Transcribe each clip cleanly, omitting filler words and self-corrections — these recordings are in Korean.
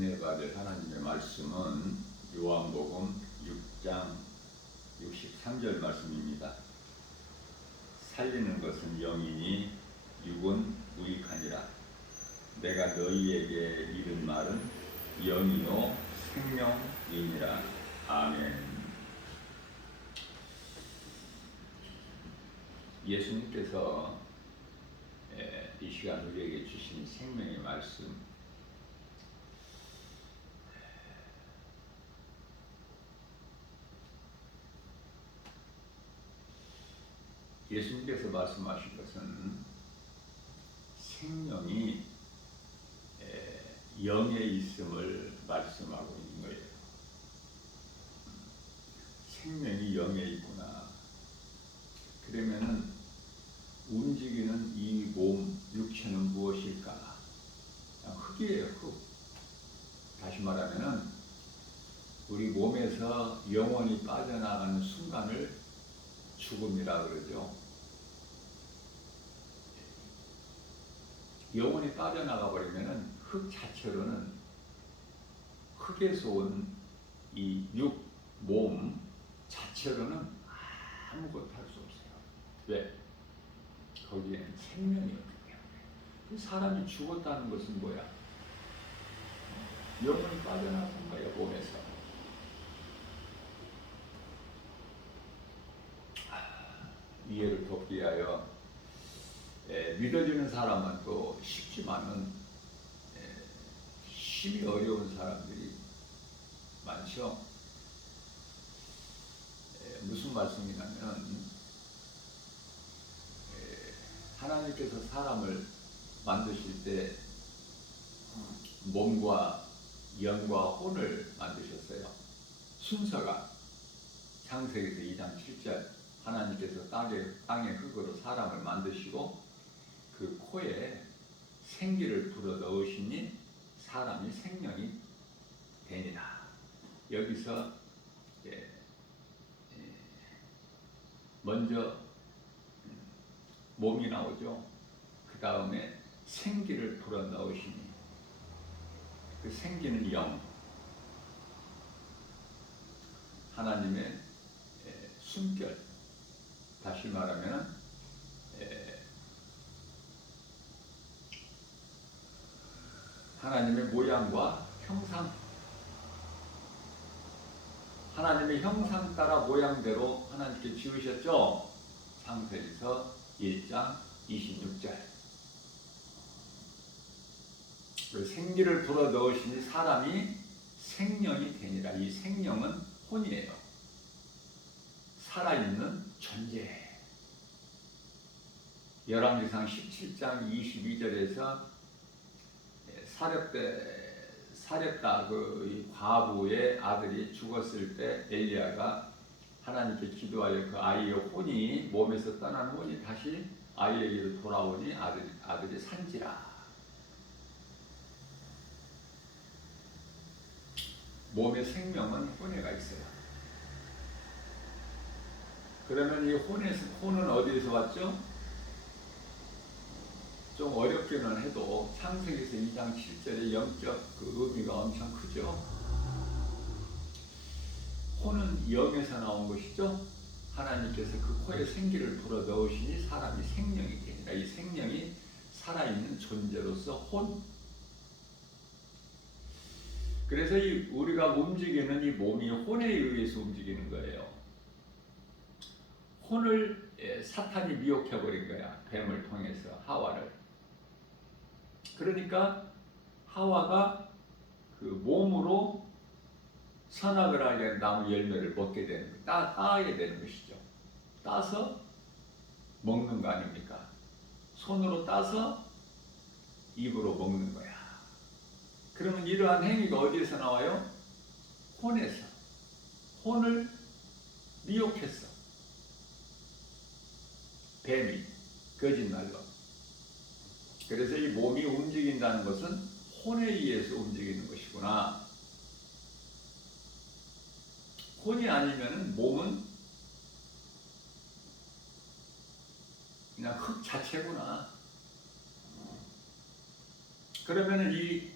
은혜 받을 하나님의 말씀은 요한복음 6장 63절 말씀입니다. 살리는 것은 영이니 육은 무익하니라. 내가 너희에게 이른 말은 영이요 생명이니라. 아멘. 예수님께서 이 시간 우리에게 주신 생명의 말씀, 예수님께서 말씀하신 것은 생명이 영에 있음을 말씀하고 있는 거예요. 생명이 영에 있구나. 그러면은 움직이는 이 몸, 육체는 무엇일까? 흙이에요, 흙. 다시 말하면은 우리 몸에서 영혼이 빠져나가는 순간을 죽음이라 그러죠. 영혼이 빠져나가 버리면은 흙 자체로는 흙에서 온 이 육, 몸 자체로는 아무것도 할 수 없어요. 왜? 거기에는 생명이 없기 때문에. 사람이 죽었다는 것은 뭐야? 영혼이 빠져나간 거예요, 몸에서. 이해를 돕기 위하여 믿어지는 사람은 또 쉽지만은 힘이 어려운 사람들이 많죠. 무슨 말씀이냐면 하나님께서 사람을 만드실 때 몸과 영과 혼을 만드셨어요. 순서가 창세기에서 2장 7절 하나님께서 땅의 흙으로 사람을 만드시고 그 코에 생기를 불어 넣으시니 사람이 생명이 되니라. 여기서 먼저 몸이 나오죠. 그 다음에 생기를 불어 넣으시니 그 생기는 영, 하나님의 숨결, 다시 말하면 하나님의 모양과 형상, 하나님의 형상 따라 모양대로 하나님께 지으셨죠. 창세기서 1장 26절. 생기를 불어 넣으시니 사람이 생명이 되니라. 이 생명은 혼이에요. 살아있는 존재. 열왕기상 17장 22절에서 사렙다 그 과부의 아들이 죽었을 때 엘리야가 하나님께 기도하여 그 아이의 혼이 몸에서 떠난 혼이 다시 아이에게로 돌아오니 아들이 산지라. 몸의 생명은 혼에가 있어요. 그러면 이 혼은 어디에서 왔죠? 좀 어렵기는 해도 창세기에서 2장 7절의 영적 그 의미가 엄청 크죠. 혼은 영에서 나온 것이죠. 하나님께서 그 코에 생기를 불어 넣으시니 사람이 생명이 되니라. 이 생명이 살아있는 존재로서 혼. 그래서 우리가 움직이는 이 몸이 혼에 의해서 움직이는 거예요. 혼을 사탄이 미혹해버린 거야. 뱀을 통해서 하와를. 그러니까 하와가 그 몸으로 선악을 알게 나무 열매를 먹게 되는 거예요. 따게 되는 것이죠. 따서 먹는 거 아닙니까? 손으로 따서 입으로 먹는 거야. 그러면 이러한 행위가 어디에서 나와요? 혼에서. 혼을 미혹했어. 뱀이 거짓말로. 그래서 이 몸이 움직인다는 것은 혼에 의해서 움직이는 것이구나. 혼이 아니면 몸은 그냥 흙 자체구나. 그러면 이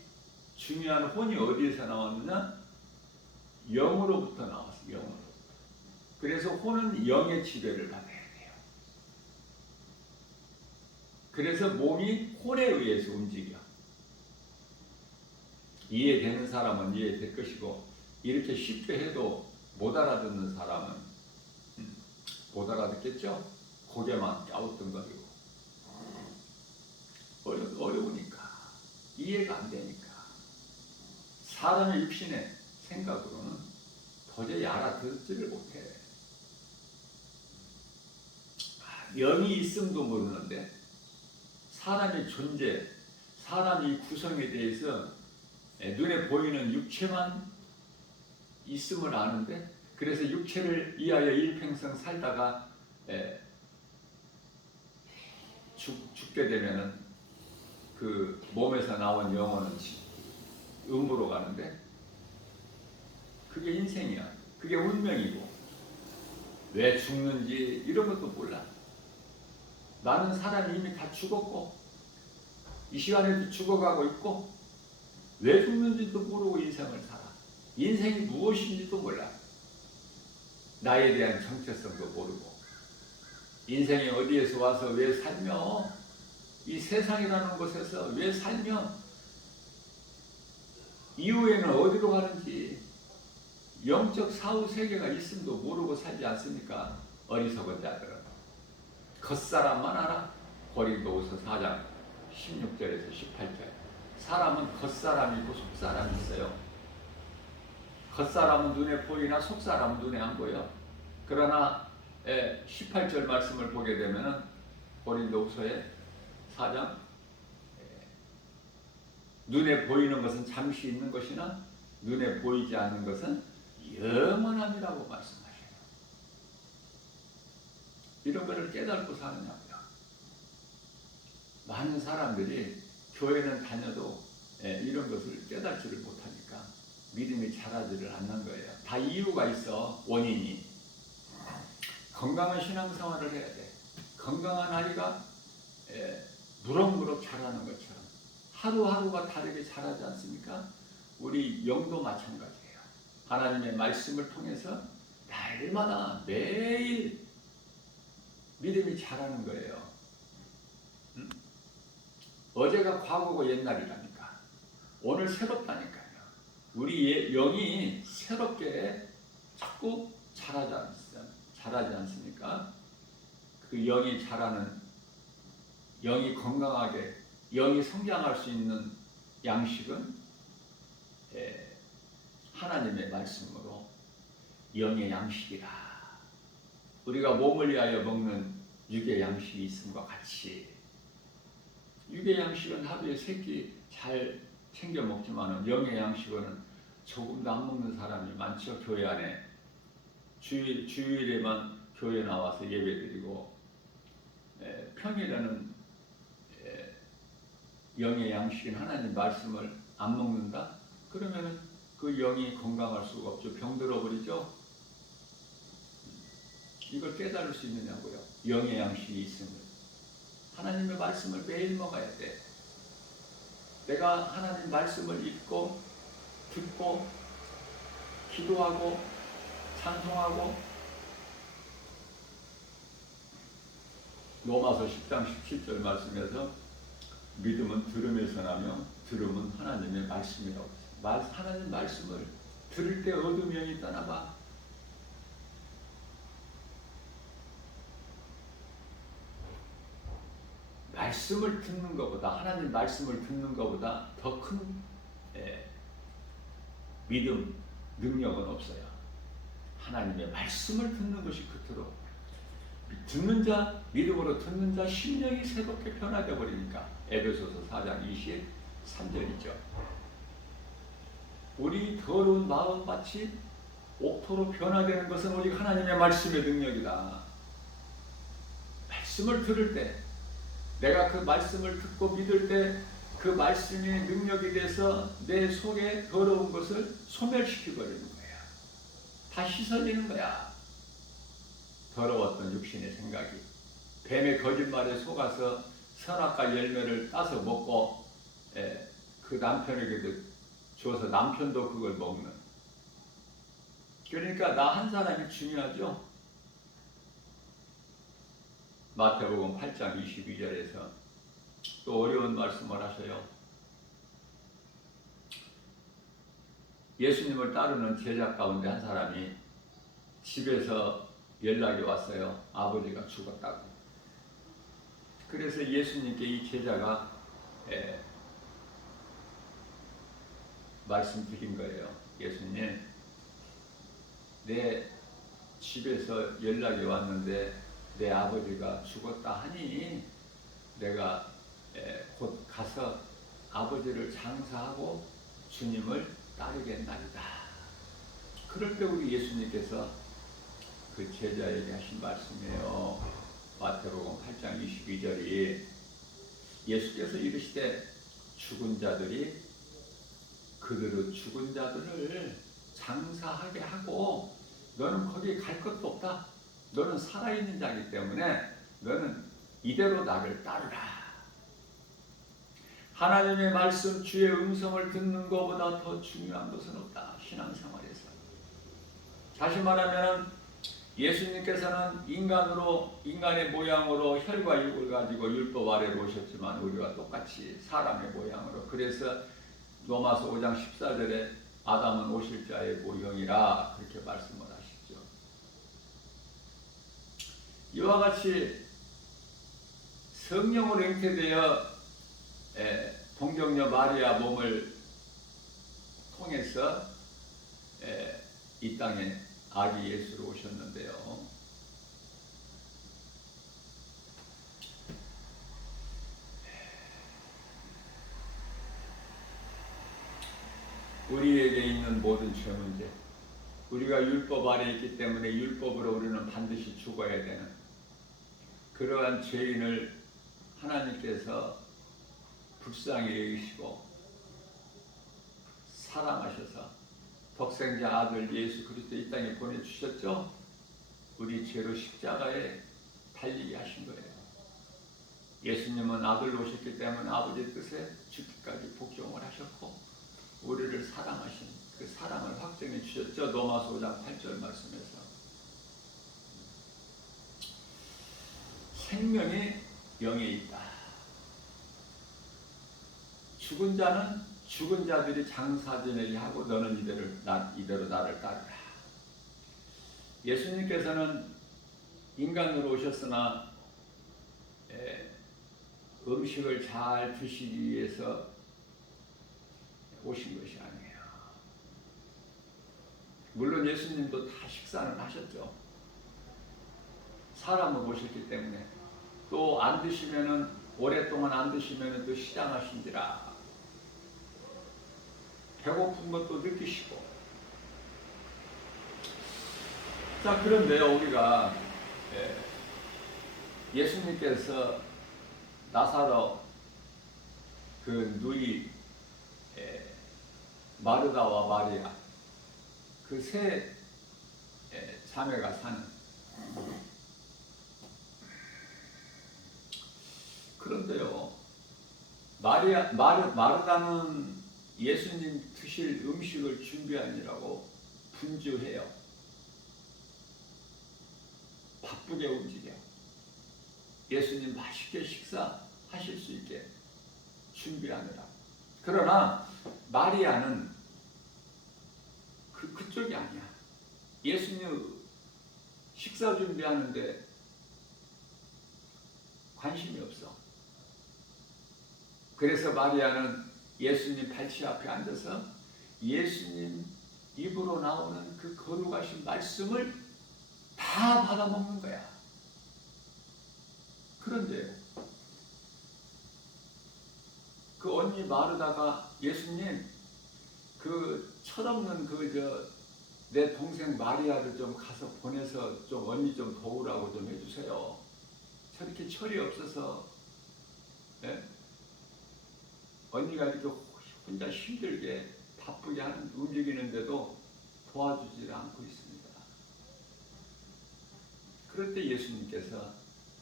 중요한 혼이 어디에서 나왔느냐? 영으로부터 나왔어. 영으로. 그래서 혼은 영의 지배를 받아야 돼요. 그래서 몸이 혼에 의해서 움직여. 이해되는 사람은 이해될 것이고, 이렇게 쉽게 해도 못 알아듣는 사람은 못 알아듣겠죠? 고개만 갸우뚱거리고. 어려우니까, 이해가 안 되니까. 사람의 육신의 생각으로는 도저히 알아듣지를 못해. 영이 있음도 모르는데, 사람의 존재, 사람의 구성에 대해서 눈에 보이는 육체만 있음을 아는데, 그래서 육체를 위하여 일평생 살다가 죽게 되면은 그 몸에서 나온 영혼은 음부로 가는데, 그게 인생이야. 그게 운명이고, 왜 죽는지 이런 것도 몰라. 나는 사람이 이미 다 죽었고, 이 시간에도 죽어가고 있고, 왜 죽는지도 모르고 인생을 살아. 인생이 무엇인지도 몰라. 나에 대한 정체성도 모르고, 인생이 어디에서 와서 왜 살며, 이 세상이라는 곳에서 왜 살며, 이후에는 어디로 가는지, 영적 사후 세계가 있음도 모르고 살지 않습니까? 어리석은 자들은. 겉사람만 알아. 고린도후서 4장 16절에서 18절. 사람은 겉사람이 있고 속사람이 있어요. 겉사람은 눈에 보이나 속사람은 눈에 안 보여. 그러나 18절 말씀을 보게 되면은 고린도후서의 4장 눈에 보이는 것은 잠시 있는 것이나 눈에 보이지 않는 것은 영원함이라고 말씀하셔요. 이런 것을 깨닫고 사느냐고요. 많은 사람들이 교회는 다녀도 이런 것을 깨닫지를 못하니까 믿음이 자라지를 않는 거예요. 다 이유가 있어. 원인이. 건강한 신앙생활을 해야 돼. 건강한 아이가 무럭무럭 자라는 것처럼 하루하루가 다르게 자라지 않습니까? 우리 영도 마찬가지예요. 하나님의 말씀을 통해서 날마다 매일 믿음이 자라는 거예요. 어제가 과거고 옛날이라니까. 오늘 새롭다니까요. 우리 영이 새롭게 자꾸 자라지 않습니까? 그 영이 자라는, 영이 건강하게, 영이 성장할 수 있는 양식은 하나님의 말씀으로 영의 양식이라. 우리가 몸을 위하여 먹는 육의 양식이 있음과 같이, 육의 양식은 하루에 3끼 잘 챙겨 먹지만 영의 양식은 조금도 안 먹는 사람이 많죠. 교회 안에 주일에만 교회 나와서 예배드리고, 평일에는 영의 양식인 하나님 말씀을 안 먹는다? 그러면 그 영이 건강할 수가 없죠. 병들어 버리죠. 이걸 깨달을 수 있느냐고요. 영의 양식이 있음을. 하나님의 말씀을 매일 먹어야 돼. 내가 하나님 말씀을 읽고 듣고 기도하고 찬송하고, 로마서 10장 17절 말씀에서 믿음은 들음에서 나며 들음은 하나님의 말씀이라고 했어요. 하나님 말씀을 들을 때 어둠이 영이 떠나봐. 말씀을 듣는 것보다, 하나님 말씀을 듣는 것보다 더 큰 믿음, 능력은 없어요. 하나님의 말씀을 듣는 것이 그토록, 듣는 자, 믿음으로 듣는 자 심령이 새롭게 변화되어 버리니까. 에베소서 4장 23절이죠. 우리 더러운 마음밭이 옥토로 변화되는 것은 오직 하나님의 말씀의 능력이다. 말씀을 들을 때, 내가 그 말씀을 듣고 믿을 때 그 말씀의 능력이 돼서 내 속에 더러운 것을 소멸시켜버리는 거야. 다 씻어지는 거야. 더러웠던 육신의 생각이 뱀의 거짓말에 속아서 선악과 열매를 따서 먹고 그 남편에게도 주어서 남편도 그걸 먹는. 그러니까 나 한 사람이 중요하죠. 마태복음 8장 22절에서 또 어려운 말씀을 하셔요. 예수님을 따르는 제자 가운데 한 사람이 집에서 연락이 왔어요. 아버지가 죽었다고. 그래서 예수님께 이 제자가 말씀드린 거예요. 예수님, 내 집에서 연락이 왔는데 내 아버지가 죽었다 하니 내가 곧 가서 아버지를 장사하고 주님을 따르겠나이다. 그럴 때 우리 예수님께서 그 제자에게 하신 말씀이에요. 마태복음 8장 22절이 예수께서 이르시되 죽은 자들이 그들의 죽은 자들을 장사하게 하고 너는 거기에 갈 것도 없다. 너는 살아있는 자이기 때문에 너는 이대로 나를 따르라. 하나님의 말씀, 주의 음성을 듣는 것보다 더 중요한 것은 없다. 신앙생활에서. 다시 말하면 예수님께서는 인간의 모양으로 혈과 육을 가지고 율법 아래로 오셨지만 우리와 똑같이 사람의 모양으로. 그래서 로마서 5장 14절에 아담은 오실 자의 모형이라 그렇게 말씀을 하시죠. 이와 같이 성령으로 잉태되어 동정녀 마리아 몸을 통해서 이 땅에 아기 예수로 오셨는데요. 우리에게 있는 모든 죄 문제, 우리가 율법 아래 있기 때문에 율법으로 우리는 반드시 죽어야 되는 그러한 죄인을 하나님께서 불쌍히 여기시고 사랑하셔서 독생자 아들 예수 그리스도 이 땅에 보내주셨죠. 우리 죄로 십자가에 달리게 하신 거예요. 예수님은 아들로 오셨기 때문에 아버지의 뜻에 죽기까지 복종을 하셨고 우리를 사랑하신 그 사랑을 확증해 주셨죠. 로마서 5장 8절 말씀에서 생명이 영에 있다. 죽은 자는 죽은 자들이 장사 지내게 하고 너는 이대로 나를 따르라. 예수님께서는 인간으로 오셨으나 음식을 잘 드시기 위해서 오신 것이 아니에요. 물론 예수님도 다 식사는 하셨죠. 사람으로 오셨기 때문에. 또 안 드시면은 오랫동안 안 드시면은 또 시장하신지라 배고픈 것도 느끼시고. 자, 그런데요, 우리가 예수님께서 나사로 그 누이 마르다와 마리아 그 세 자매가 사는. 그런데요, 마르다는 예수님 드실 음식을 준비하느라고 분주해요. 바쁘게 움직여. 예수님 맛있게 식사하실 수 있게 준비하느라. 그러나 마리아는 그쪽이 아니야. 예수님 식사 준비하는데 관심이 없어. 그래서 마리아는 예수님 발치 앞에 앉아서 예수님 입으로 나오는 그 거룩하신 말씀을 다 받아먹는 거야. 그런데 그 언니 마르다가 예수님 그 철없는 내 동생 마리아를 좀 가서 보내서 좀 언니 좀 도우라고 좀 해주세요. 저렇게 철이 없어서 언니가 이렇게 혼자 힘들게 바쁘게 움직이는데도 도와주지 않고 있습니다. 그럴 때 예수님께서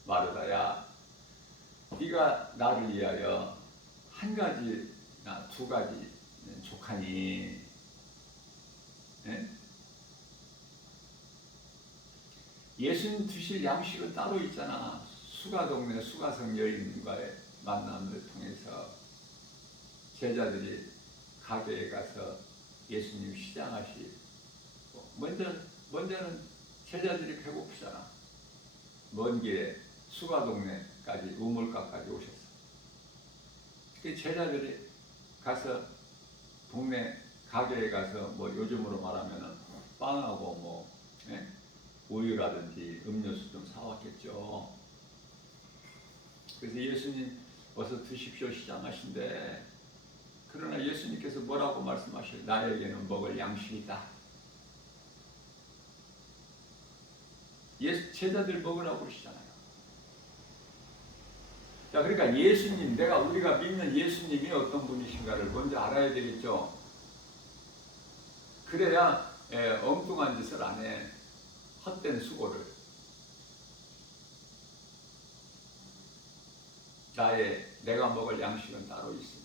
마르다야, 네가 나를 위하여 한 가지나 두 가지 족하니. 예? 예수님 드실 양식은 따로 있잖아. 수가동네 수가성 여인과의 만남을 통해서 제자들이 가게에 가서 예수님 시장하시고, 먼저는 제자들이 배고프잖아. 먼 길에 수가동네까지 우물가까지 오셨어. 그 제자들이 가서 동네 가게에 가서 뭐 요즘으로 말하면은 빵하고 뭐 우유라든지 음료수 좀 사왔겠죠. 그래서 예수님 어서 드십시오 시장하신데, 그러나 예수님께서 뭐라고 말씀하셔요? 나에게는 먹을 양식이 있다. 제자들 먹으라고 그러시잖아요. 자, 그러니까 예수님, 우리가 믿는 예수님이 어떤 분이신가를 먼저 알아야 되겠죠. 그래야 엉뚱한 짓을 안 해. 헛된 수고를. 내가 먹을 양식은 따로 있으니.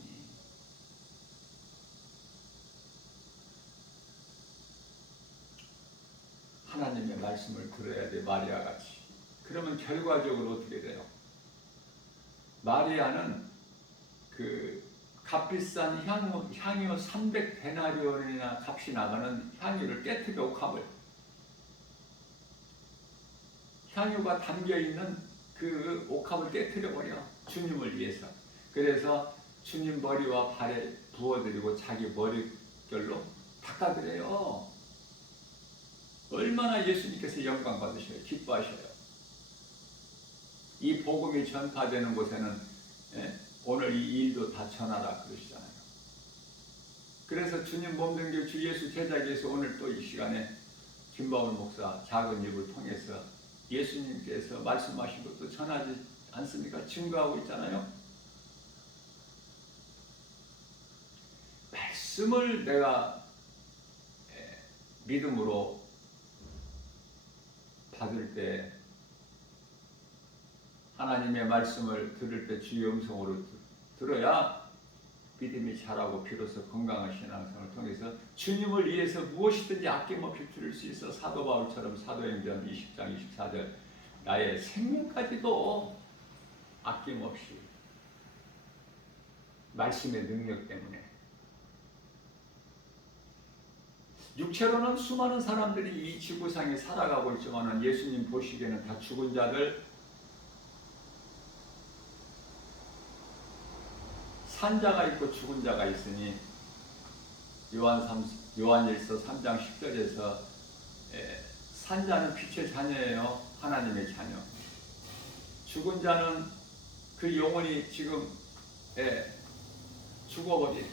하나님의 말씀을 들어야 돼, 마리아 같이. 그러면 결과적으로 어떻게 돼요? 마리아는 그 값비싼 향유 300데나리온이나 값이 나가는 향유를 깨뜨려, 옥합을. 향유가 담겨있는 그 옥합을 깨뜨려 버려. 주님을 위해서. 그래서 주님 머리와 발에 부어드리고 자기 머릿결로 닦아드려요. 얼마나 예수님께서 영광 받으셔요. 기뻐하셔요. 이 복음이 전파되는 곳에는 오늘 이 일도 다 전하라 그러시잖아요. 그래서 주님 몸된 주 예수 제자에게서 오늘 또 이 시간에 김바울 목사 작은 입을 통해서 예수님께서 말씀하신 것도 전하지 않습니까? 증거하고 있잖아요. 말씀을 내가 믿음으로 받을 때, 하나님의 말씀을 들을 때 주의 음성으로 들어야 믿음이 자라고 비로소 건강한 신앙생활을 통해서 주님을 위해서 무엇이든지 아낌없이 드릴 수 있어. 사도 바울처럼 사도행전 20장 24절 나의 생명까지도 아낌없이, 말씀의 능력 때문에. 육체로는 수많은 사람들이 이 지구상에 살아가고 있지만 예수님 보시기에는 다 죽은 자들, 산 자가 있고 죽은 자가 있으니 요한일서 3장 10절에서 산 자는 빛의 자녀예요. 하나님의 자녀. 죽은 자는 그 영혼이 지금 죽어버린,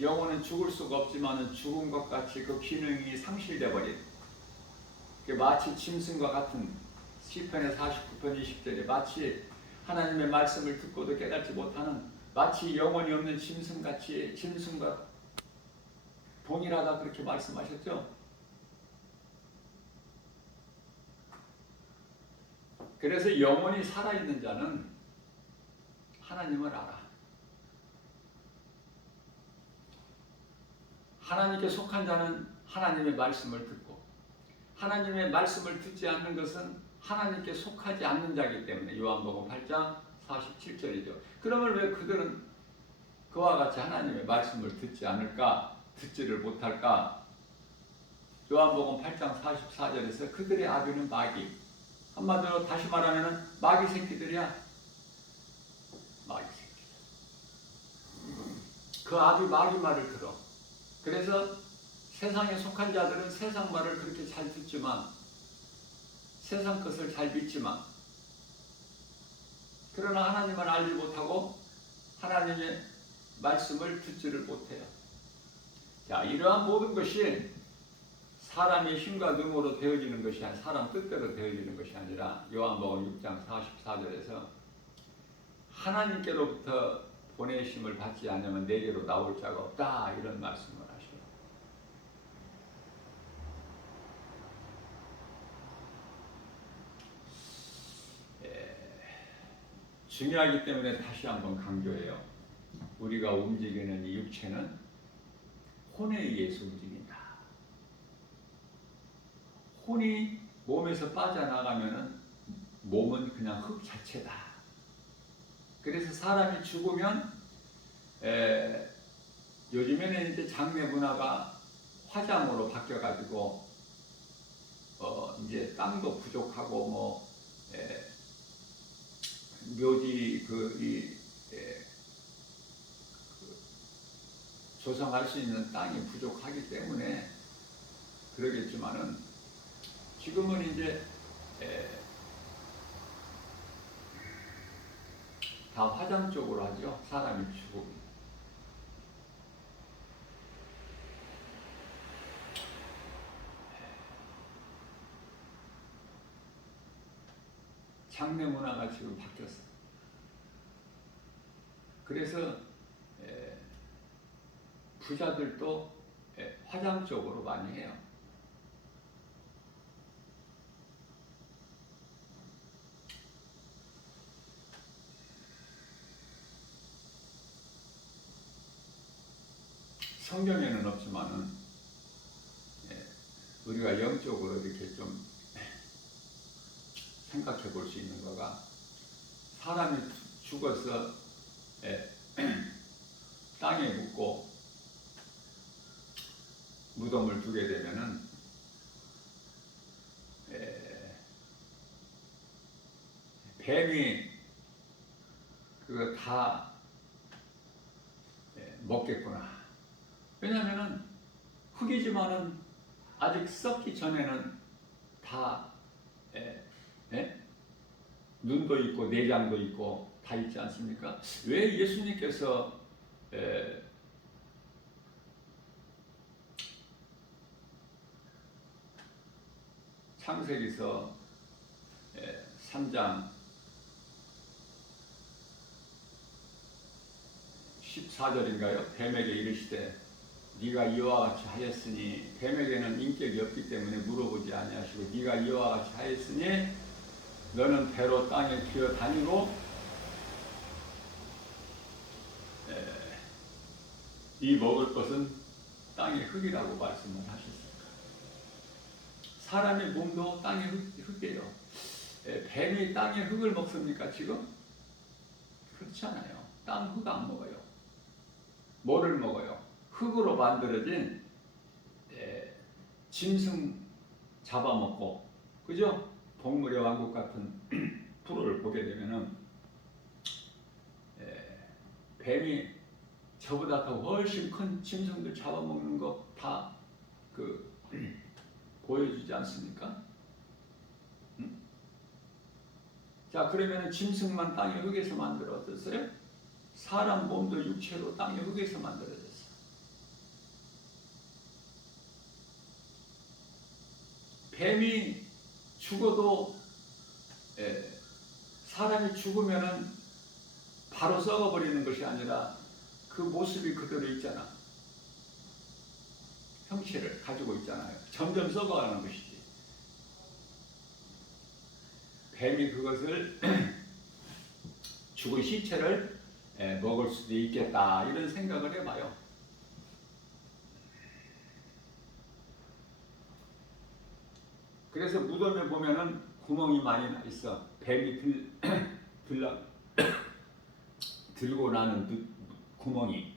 영혼은 죽을 수가 없지만 죽은 것 같이 그 기능이 상실돼 버린, 마치 짐승과 같은, 시편의 49편 20절에 마치 하나님의 말씀을 듣고도 깨닫지 못하는, 마치 영혼이 없는 짐승같이, 짐승과 동일하다 그렇게 말씀하셨죠. 그래서 영혼이 살아있는 자는 하나님을 알아. 하나님께 속한 자는 하나님의 말씀을 듣고, 하나님의 말씀을 듣지 않는 것은 하나님께 속하지 않는 자이기 때문에 요한복음 8장 47절이죠. 그러면 왜 그들은 그와 같이 하나님의 말씀을 듣지 않을까? 듣지를 못할까? 요한복음 8장 44절에서 그들의 아비는 마귀, 한마디로 다시 말하면 마귀 새끼들이야. 마귀 새끼들. 그 아비 마귀 말을 들어. 그래서 세상에 속한 자들은 세상 말을 그렇게 잘 듣지만, 세상 것을 잘 믿지만, 그러나 하나님을 알지 못하고 하나님의 말씀을 듣지를 못해요. 자, 이러한 모든 것이 사람의 힘과 능으로 되어지는 것이 아니라, 사람 뜻대로 되어지는 것이 아니라 요한복음 6장 44절에서 하나님께로부터 보내심을 받지 않으면 내게로 나올 자가 없다, 이런 말씀을 하셔요. 중요하기 때문에 다시 한번 강조해요. 우리가 움직이는 이 육체는 혼에 의해서 움직인다. 혼이 몸에서 빠져나가면은 몸은 그냥 흙 자체다. 그래서 사람이 죽으면 요즘에는 이제 장례 문화가 화장으로 바뀌어가지고 이제 땅도 부족하고 뭐 묘지 조성할 수 있는 땅이 부족하기 때문에 그러겠지만은 지금은 이제 다 화장 쪽으로 하죠. 사람이 죽으면. 장례 문화가 지금 바뀌었어요. 그래서 부자들도 화장 쪽으로 많이 해요. 성경에는 없지만은 우리가 영적으로 이렇게 좀 생각해 볼 수 있는 거가, 사람이 죽어서 땅에 묻고 무덤을 두게 되면은 뱀이 그거 다 먹겠구나. 왜냐하면은 흙이지만은 아직 썩기 전에는 다 눈도 있고 내장도 있고 다 있지 않습니까? 왜 예수님께서 창세기서 3장 14절인가요? 뱀에게 이르시되 네가 이와 같이 하였으니, 뱀에게는 인격이 없기 때문에 물어보지 아니하시고 네가 이와 같이 하였으니 너는 배로 땅에 기어 다니고 이 먹을 것은 땅의 흙이라고 말씀을 하셨습니다. 사람의 몸도 땅의 흙이에요. 뱀이 땅의 흙을 먹습니까 지금? 그렇지 않아요. 땅 흙 안 먹어요. 뭐를 먹어요? 흙으로 만들어진 짐승 잡아먹고, 그죠? 동물의 왕국 같은 프로를 보게 되면은 뱀이 저보다 더 훨씬 큰 짐승들 잡아먹는 거 다 보여주지 않습니까? 자, 그러면 짐승만 땅의 흙에서 만들어졌어요? 사람 몸도 육체로 땅의 흙에서 만들어졌어요. 뱀이 죽어도 사람이 죽으면은 바로 썩어버리는 것이 아니라 그 모습이 그대로 있잖아. 형체를 가지고 있잖아요. 점점 썩어가는 것이지. 뱀이 그것을 죽은 시체를 먹을 수도 있겠다, 이런 생각을 해봐요. 그래서 무덤에 보면은 구멍이 많이 나 있어. 뱀이 들고 나는 구멍이.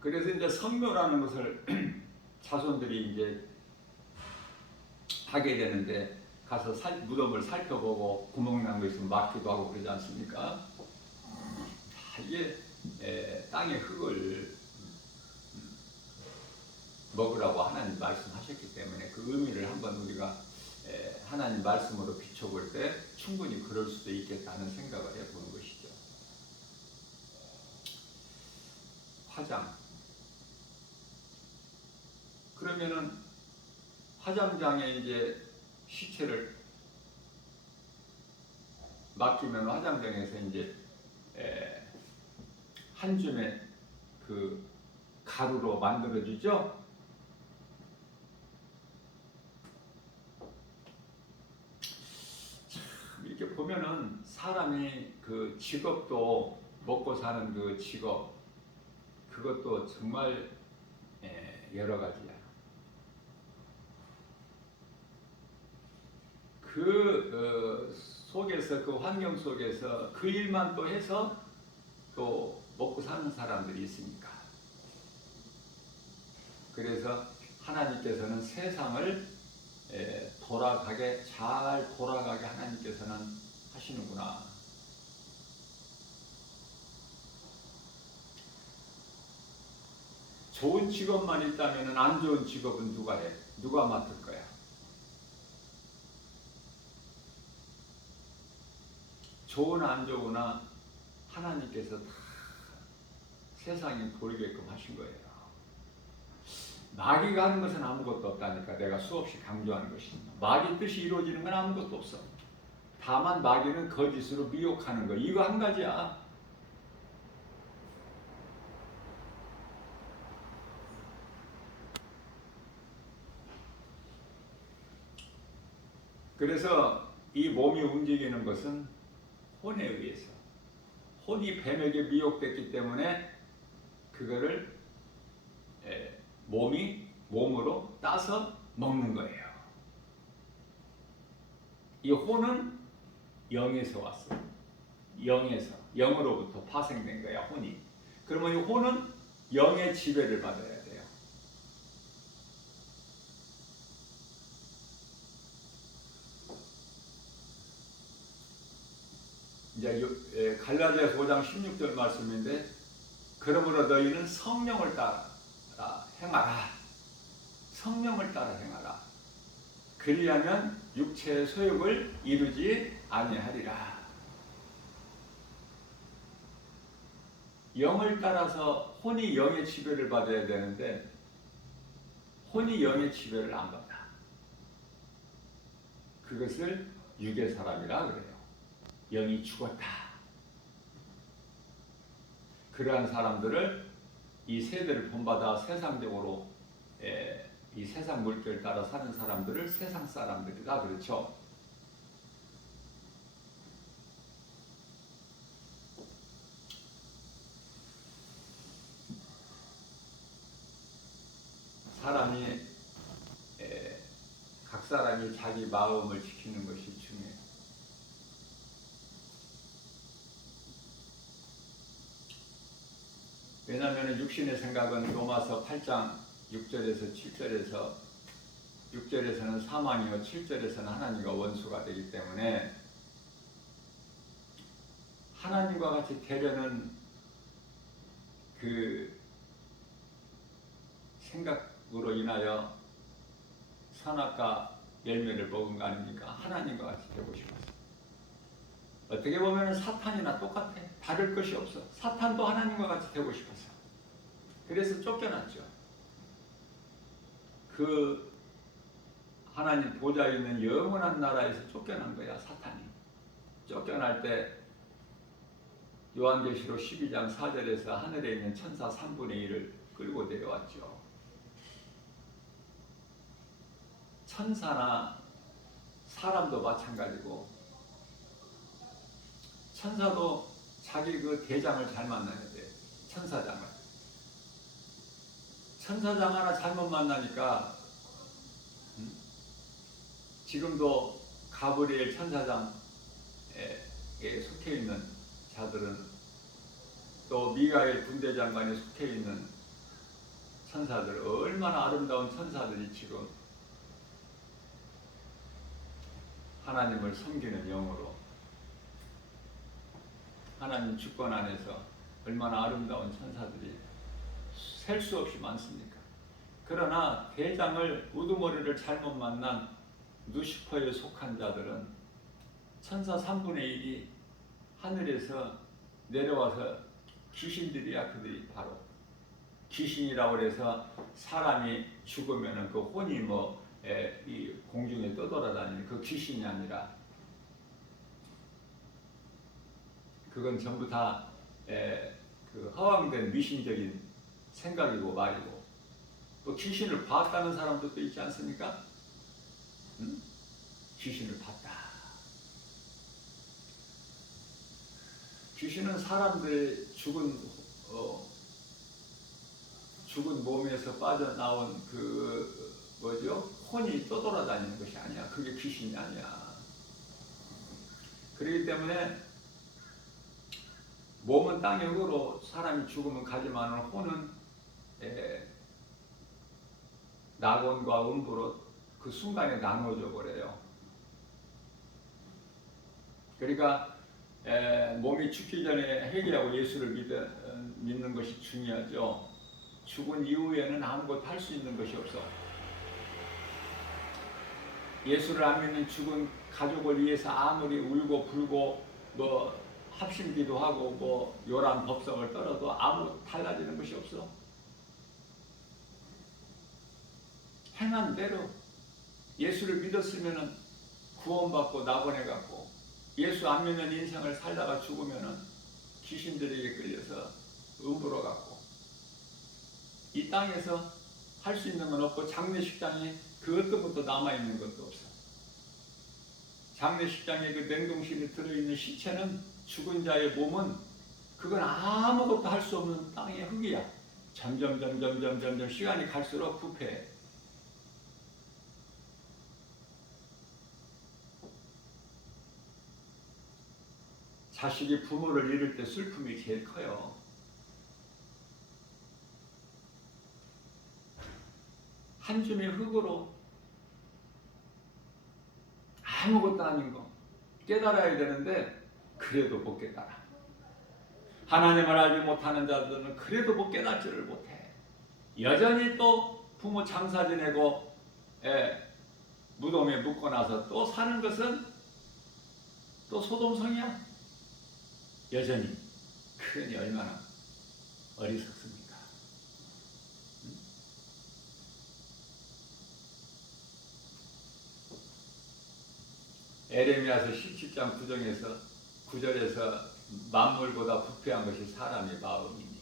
그래서 이제 성묘라는 것을 자손들이 이제 하게 되는데, 가서 무덤을 살펴보고 구멍 난 거 있으면 막기도 하고 그러지 않습니까? 이게 땅의 흙을 먹으라고 하나님 말씀하셨기 때문에 그 의미를 한번 우리가 하나님 말씀으로 비춰볼 때 충분히 그럴 수도 있겠다는 생각을 해보는 것이죠. 화장. 그러면은 화장장에 이제 시체를 맡기면 화장장에서 이제 한 줌의 그 가루로 만들어지죠. 참 이렇게 보면은 사람이 그 직업도, 먹고 사는 그 직업, 그것도 정말 여러 가지야. 그 속에서, 그 환경 속에서 그 일만 또 해서 또 먹고 사는 사람들이 있으니까. 그래서 하나님께서는 세상을 잘 돌아가게 하나님께서는 하시는구나. 좋은 직업만 있다면 안 좋은 직업은 누가 해? 누가 맡을 거야? 좋으나 안 좋으나 하나님께서 다 세상이 돌게끔 하신 거예요. 마귀가 하는 것은 아무것도 없다니까 내가 수없이 강조하는 것입니다. 마귀 뜻이 이루어지는 건 아무것도 없어. 다만 마귀는 거짓으로 미혹하는 거. 이거 한 가지야. 그래서 이 몸이 움직이는 것은 혼에 의해서, 혼이 뱀에게 미혹됐기 때문에 그거를 몸으로 따서 먹는 거예요. 이 혼은 영에서 왔어요. 영으로부터 파생된 거야, 혼이. 그러면 이 혼은 영의 지배를 받아야 돼요. 이제 갈라디아서 5장 16절 말씀인데, 그러므로 너희는 성령을 따라 행하라. 성령을 따라 행하라. 그리하면 육체의 소욕을 이루지 아니하리라. 영을 따라서 혼이 영의 지배를 받아야 되는데 혼이 영의 지배를 안 받아. 그것을 육의 사람이라 그래요. 영이 죽었다. 그러한 사람들을, 이 세대를 본받아 세상적으로 이 세상 물결을 따라 사는 사람들을 세상 사람들이다 그렇죠. 사람이 각 사람이 자기 마음을 지키는 것이 중요해요. 왜냐하면 육신의 생각은 로마서 8장 6절에서는 사망이요 7절에서는 하나님과 원수가 되기 때문에 하나님과 같이 되려는 그 생각으로 인하여 선악과 열매를 먹은 거 아닙니까? 하나님과 같이 되고 싶어서. 어떻게 보면 사탄이나 똑같아. 다를 것이 없어. 사탄도 하나님과 같이 되고 싶어서. 그래서 쫓겨났죠. 그 하나님 보좌에 있는 영원한 나라에서 쫓겨난 거야, 사탄이. 쫓겨날 때 요한계시록 12장 4절에서 하늘에 있는 천사 3분의 1을 끌고 내려왔죠. 천사나 사람도 마찬가지고, 천사도 자기 그 대장을 잘 만나야 돼. 천사장을. 천사장 하나 잘못 만나니까 지금도 가브리엘 천사장에 속해 있는 자들은, 또 미가엘 군대장관에 속해 있는 천사들, 얼마나 아름다운 천사들이 지금 하나님을 섬기는 영으로 하나님 주권 안에서 얼마나 아름다운 천사들이 셀 수 없이 많습니까? 그러나 대장을, 우두머리를 잘못 만난 루시퍼에 속한 자들은 천사 3분의 1이 하늘에서 내려와서 귀신들이야. 그들이 바로 귀신이라고 해서 사람이 죽으면 그 혼이 이 공중에 떠돌아다니는 그 귀신이 아니라, 그건 전부 다 그 허황된 미신적인 생각이고 말이고. 또 귀신을 봤다는 사람들도 있지 않습니까? 응? 귀신을 봤다. 귀신은 사람들의 죽은 죽은 몸에서 빠져나온 그 뭐죠? 혼이 떠돌아다니는 것이 아니야. 그게 귀신이 아니야. 그렇기 때문에 몸은 땅의 흙으로 사람이 죽으면 가지만 혼은 낙원과 음부로 그 순간에 나누어져 버려요. 그러니까 몸이 죽기 전에 회개하고 예수를 믿는 것이 중요하죠. 죽은 이후에는 아무것도 할 수 있는 것이 없어. 예수를 안 믿는 죽은 가족을 위해서 아무리 울고 불고 뭐 합심기도 하고 뭐 요란 법석을 떨어도 아무 달라지는 것이 없어. 행한 대로 예수를 믿었으면은 구원받고 낙원해갖고, 예수 안 믿는 인생을 살다가 죽으면은 귀신들에게 끌려서 음부로 갔고, 이 땅에서 할 수 있는 건 없고, 장례식장에 그 어떤 것도 남아있는 것도 없어. 장례식장에 그 냉동실에 들어있는 시체는, 죽은 자의 몸은 그건 아무것도 할 수 없는 땅의 흙이야. 점점 시간이 갈수록 부패해. 자식이 부모를 잃을 때 슬픔이 제일 커요. 한 줌의 흙으로 아무것도 아닌 거 깨달아야 되는데 그래도 못 깨달아. 하나님을 알지 못하는 자들은 그래도 못 깨닫지를 못해. 여전히 또 부모 장사 지내고 무덤에 묻고 나서 또 사는 것은 또 소돔성이야. 여전히. 그러니 얼마나 어리석습니까? 에레미야서 17장 9절에서 만물보다 부패한 것이 사람의 마음이니.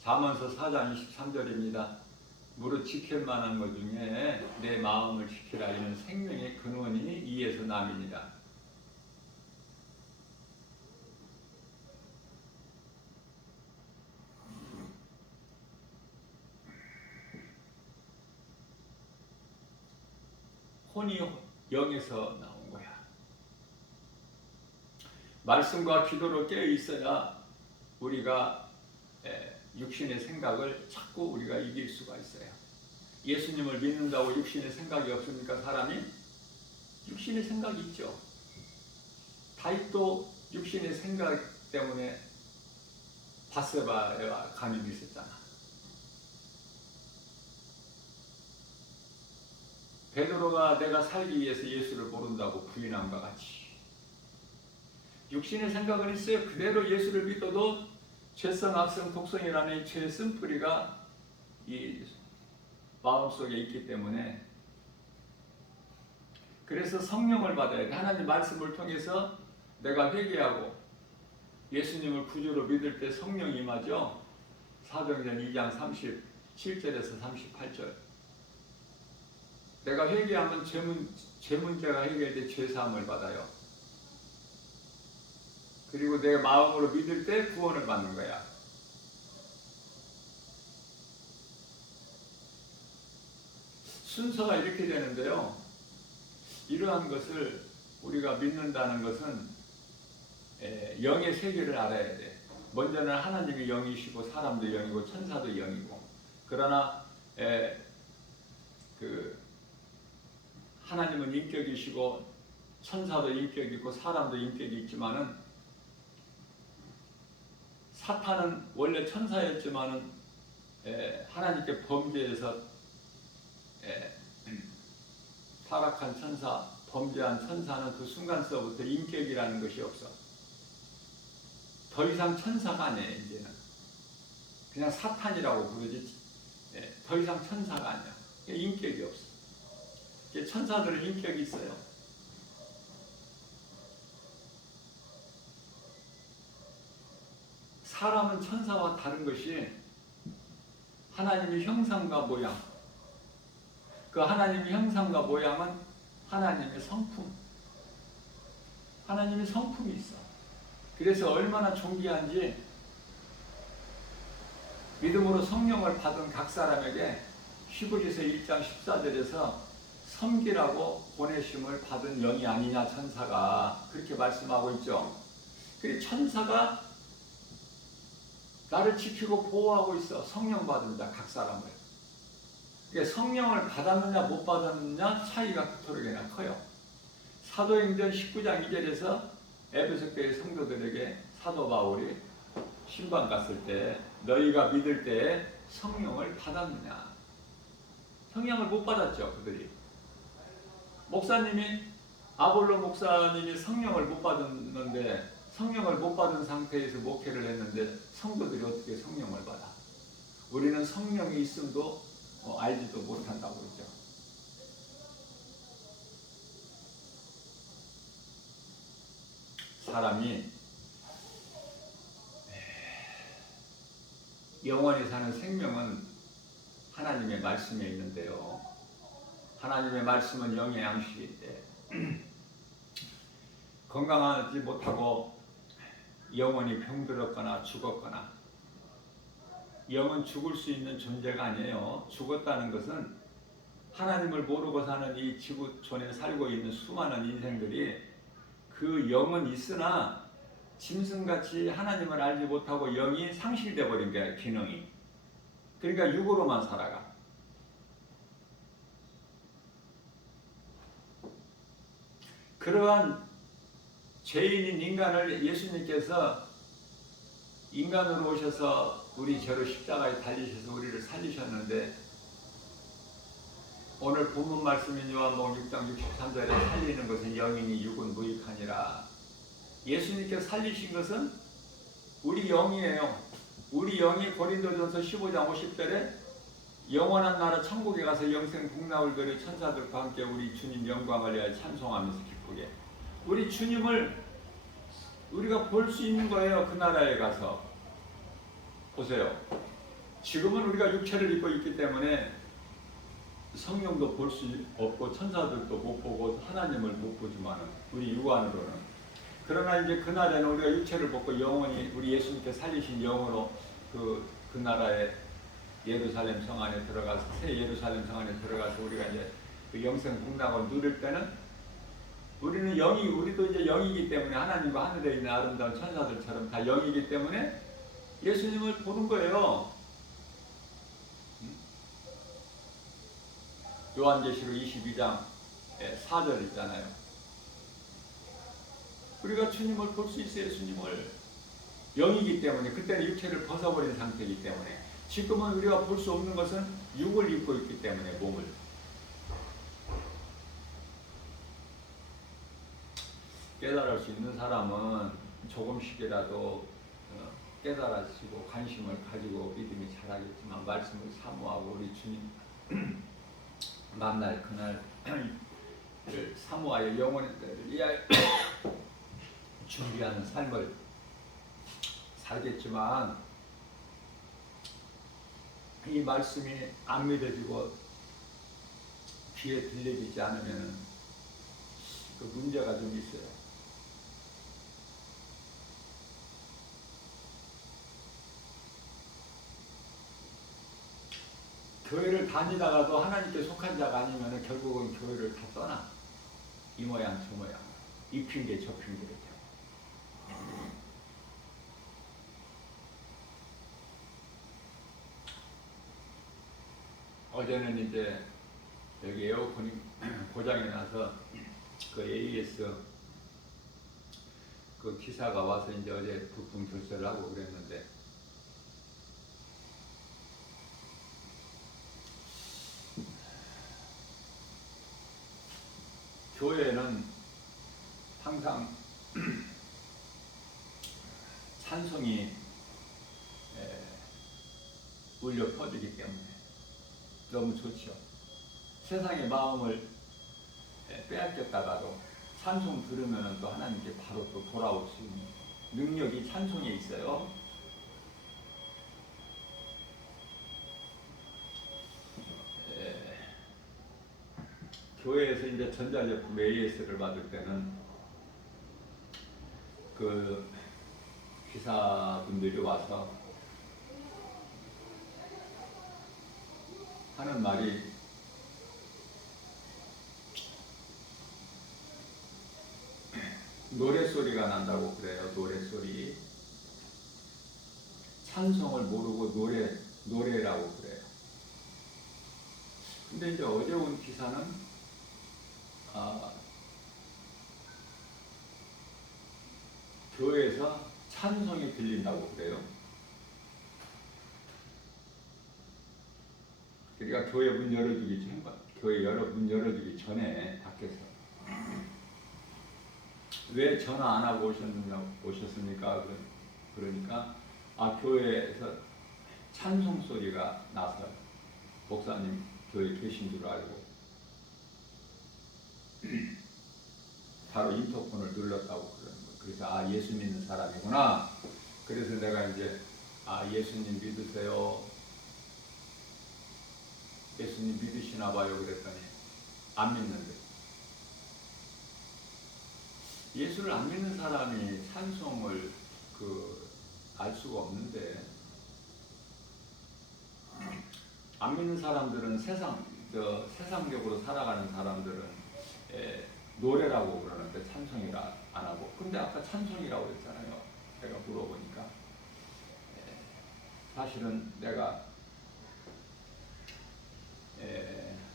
잠언서 4장 23절입니다. 무릇 지킬 만한 것 중에 내 마음을 지키라. 이는 생명의 근원이 이에서 남이니라. 혼이 영에서 나온 거야. 말씀과 기도로 깨어 있어야 우리가 육신의 생각을 자꾸 우리가 이길 수가 있어요. 예수님을 믿는다고 육신의 생각이 없습니까? 사람이? 육신의 생각이 있죠. 다윗도 육신의 생각 때문에 바세바와 간음이 있었잖아. 베드로가 내가 살기 위해서 예수를 모른다고 부인함과 같이 육신의 생각은 있어요. 그대로 예수를 믿어도 죄성, 악성, 독성이라는 죄의 쓴뿌리가 이 마음속에 있기 때문에, 그래서 성령을 받아야 돼. 하나님 말씀을 통해서 내가 회개하고 예수님을 구주로 믿을 때 성령이 임하죠. 사도행전 2장 37절에서 38절. 내가 회개하면 죄 문제가 해결돼 죄사함을 받아요. 그리고 내 마음으로 믿을 때 구원을 받는 거야. 순서가 이렇게 되는데요. 이러한 것을 우리가 믿는다는 것은 영의 세계를 알아야 돼. 먼저는 하나님이 영이시고 사람도 영이고 천사도 영이고, 그러나 하나님은 인격이시고 천사도 인격이 있고 사람도 인격이 있지만은, 사탄은 원래 천사였지만은 하나님께 범죄해서 타락한 천사, 범죄한 천사는 그 순간서부터 인격이라는 것이 없어. 더 이상 천사가 아니에요. 이제는 그냥 사탄이라고 부르지 더 이상 천사가 아니야. 인격이 없어. 천사들은 인격이 있어요. 사람은 천사와 다른 것이 하나님의 형상과 모양, 그 하나님의 형상과 모양은 하나님의 성품, 하나님의 성품이 있어. 그래서 얼마나 존귀한지 믿음으로 성령을 받은 각 사람에게 히브리서 1장 14절에서 섬기라고 보내심을 받은 영이 아니냐 천사가 그렇게 말씀하고 있죠. 그 천사가 나를 지키고 보호하고 있어. 성령 받습니다. 각 사람을. 그러니까 성령을 받았느냐 못 받았느냐 차이가 그토록이나 커요. 사도행전 19장 2절에서 에베소 교회 성도들에게 사도 바울이 신방 갔을 때 너희가 믿을 때에 성령을 받았느냐. 성령을 못 받았죠. 그들이. 목사님이 아볼로 목사님이 성령을 못 받았는데 성령을 못 받은 상태에서 목회를 했는데 성도들이 어떻게 성령을 받아? 우리는 성령이 있음도 알지도 못한다고 그러죠. 사람이 영원히 사는 생명은 하나님의 말씀에 있는데요. 하나님의 말씀은 영의 양식인데 건강하지 못하고 영혼이 병들었거나 죽었거나 영은 죽을 수 있는 존재가 아니에요. 죽었다는 것은 하나님을 모르고 사는 이 지구촌에 살고 있는 수많은 인생들이 그 영은 있으나 짐승같이 하나님을 알지 못하고 영이 상실되어 버린 거야. 기능이. 그러니까 육으로만 살아가. 그러한 죄인인 인간을 예수님께서 인간으로 오셔서 우리 죄로 십자가에 달리셔서 우리를 살리셨는데 오늘 본문 말씀인 요한복음 6장 63절에 살리는 것은 영이니 육은 무익하니라. 예수님께서 살리신 것은 우리 영이에요. 우리 영이 고린도전서 15장 50절에 영원한 나라 천국에 가서 영생 복락을 누릴 천사들과 함께 우리 주님 영광을 위하여 찬송하면서 기쁘게. 우리 주님을 우리가 볼 수 있는 거예요. 그 나라에 가서. 보세요. 지금은 우리가 육체를 입고 있기 때문에 성령도 볼 수 없고 천사들도 못 보고 하나님을 못 보지만 우리 육안으로는. 그러나 이제 그날에는 우리가 육체를 벗고 영원히 우리 예수님께 살리신 영으로 그 나라에 예루살렘 성 안에 들어가서 새 예루살렘 성 안에 들어가서 우리가 이제 그 영생 복락을 누릴 때는 우리는 영이 우리도 이제 영이기 때문에 하나님과 하늘에 있는 아름다운 천사들처럼 다 영이기 때문에 예수님을 보는 거예요. 요한계시록 22장 4절 있잖아요. 우리가 주님을 볼 수 있어요. 예수님을. 영이기 때문에 그때는 육체를 벗어버린 상태이기 때문에 지금은 우리가 볼 수 없는 것은 육을 입고 있기 때문에 몸을. 깨달을 수 있는 사람은 조금씩이라도 깨달아지고 관심을 가지고 믿음이 자라겠지만 말씀을 사모하고 우리 주님 만날 그날 사모하여 영원의 때를 위하여 준비하는 삶을 살겠지만 이 말씀이 안 믿어지고 귀에 들려지지 않으면 그 문제가 좀 있어요. 교회를 다니다가도 하나님께 속한 자가 아니면 결국은 교회를 다 떠나. 이 모양 저 모양. 이 핑계 저 핑계를. 어제는 이제 여기 에어컨이 고장이 나서 그 AS 그 기사가 와서 이제 어제 부품 교체를 하고 그랬는데 교회는 항상 찬송이 울려 퍼지기 때문에 너무 좋죠. 세상의 마음을 빼앗겼다가도 찬송 들으면 또 하나님께 바로 또 돌아올 수 있는 능력이 찬송에 있어요. 교회에서 이제 전자제품 AS를 받을 때는 그 기사분들이 와서 하는 말이 노랫소리가 난다고 그래요. 노랫소리. 찬송을 모르고 노래라고 그래요. 근데 이제 어제 온 기사는 교회에서 찬송이 들린다고 그래요. 그러니까 교회 문 열어주기 전에 밖에서 왜 전화 안 하고 오셨습니까? 그러니까 교회에서 찬송 소리가 나서 목사님 교회 계신 줄 알고 바로 인터폰을 눌렀다고 그러는 거예요. 그래서 예수 믿는 사람이구나. 그래서 내가 이제 예수님 믿으세요. 예수님 믿으시나 봐요. 그랬더니 안 믿는데. 예수를 안 믿는 사람이 찬송을 알 수가 없는데, 안 믿는 사람들은 세상적으로 살아가는 사람들은 노래라고 그러는데 찬송이라 안 하고. 근데 아까 찬송이라고 했잖아요. 내가 물어보니까. 사실은 내가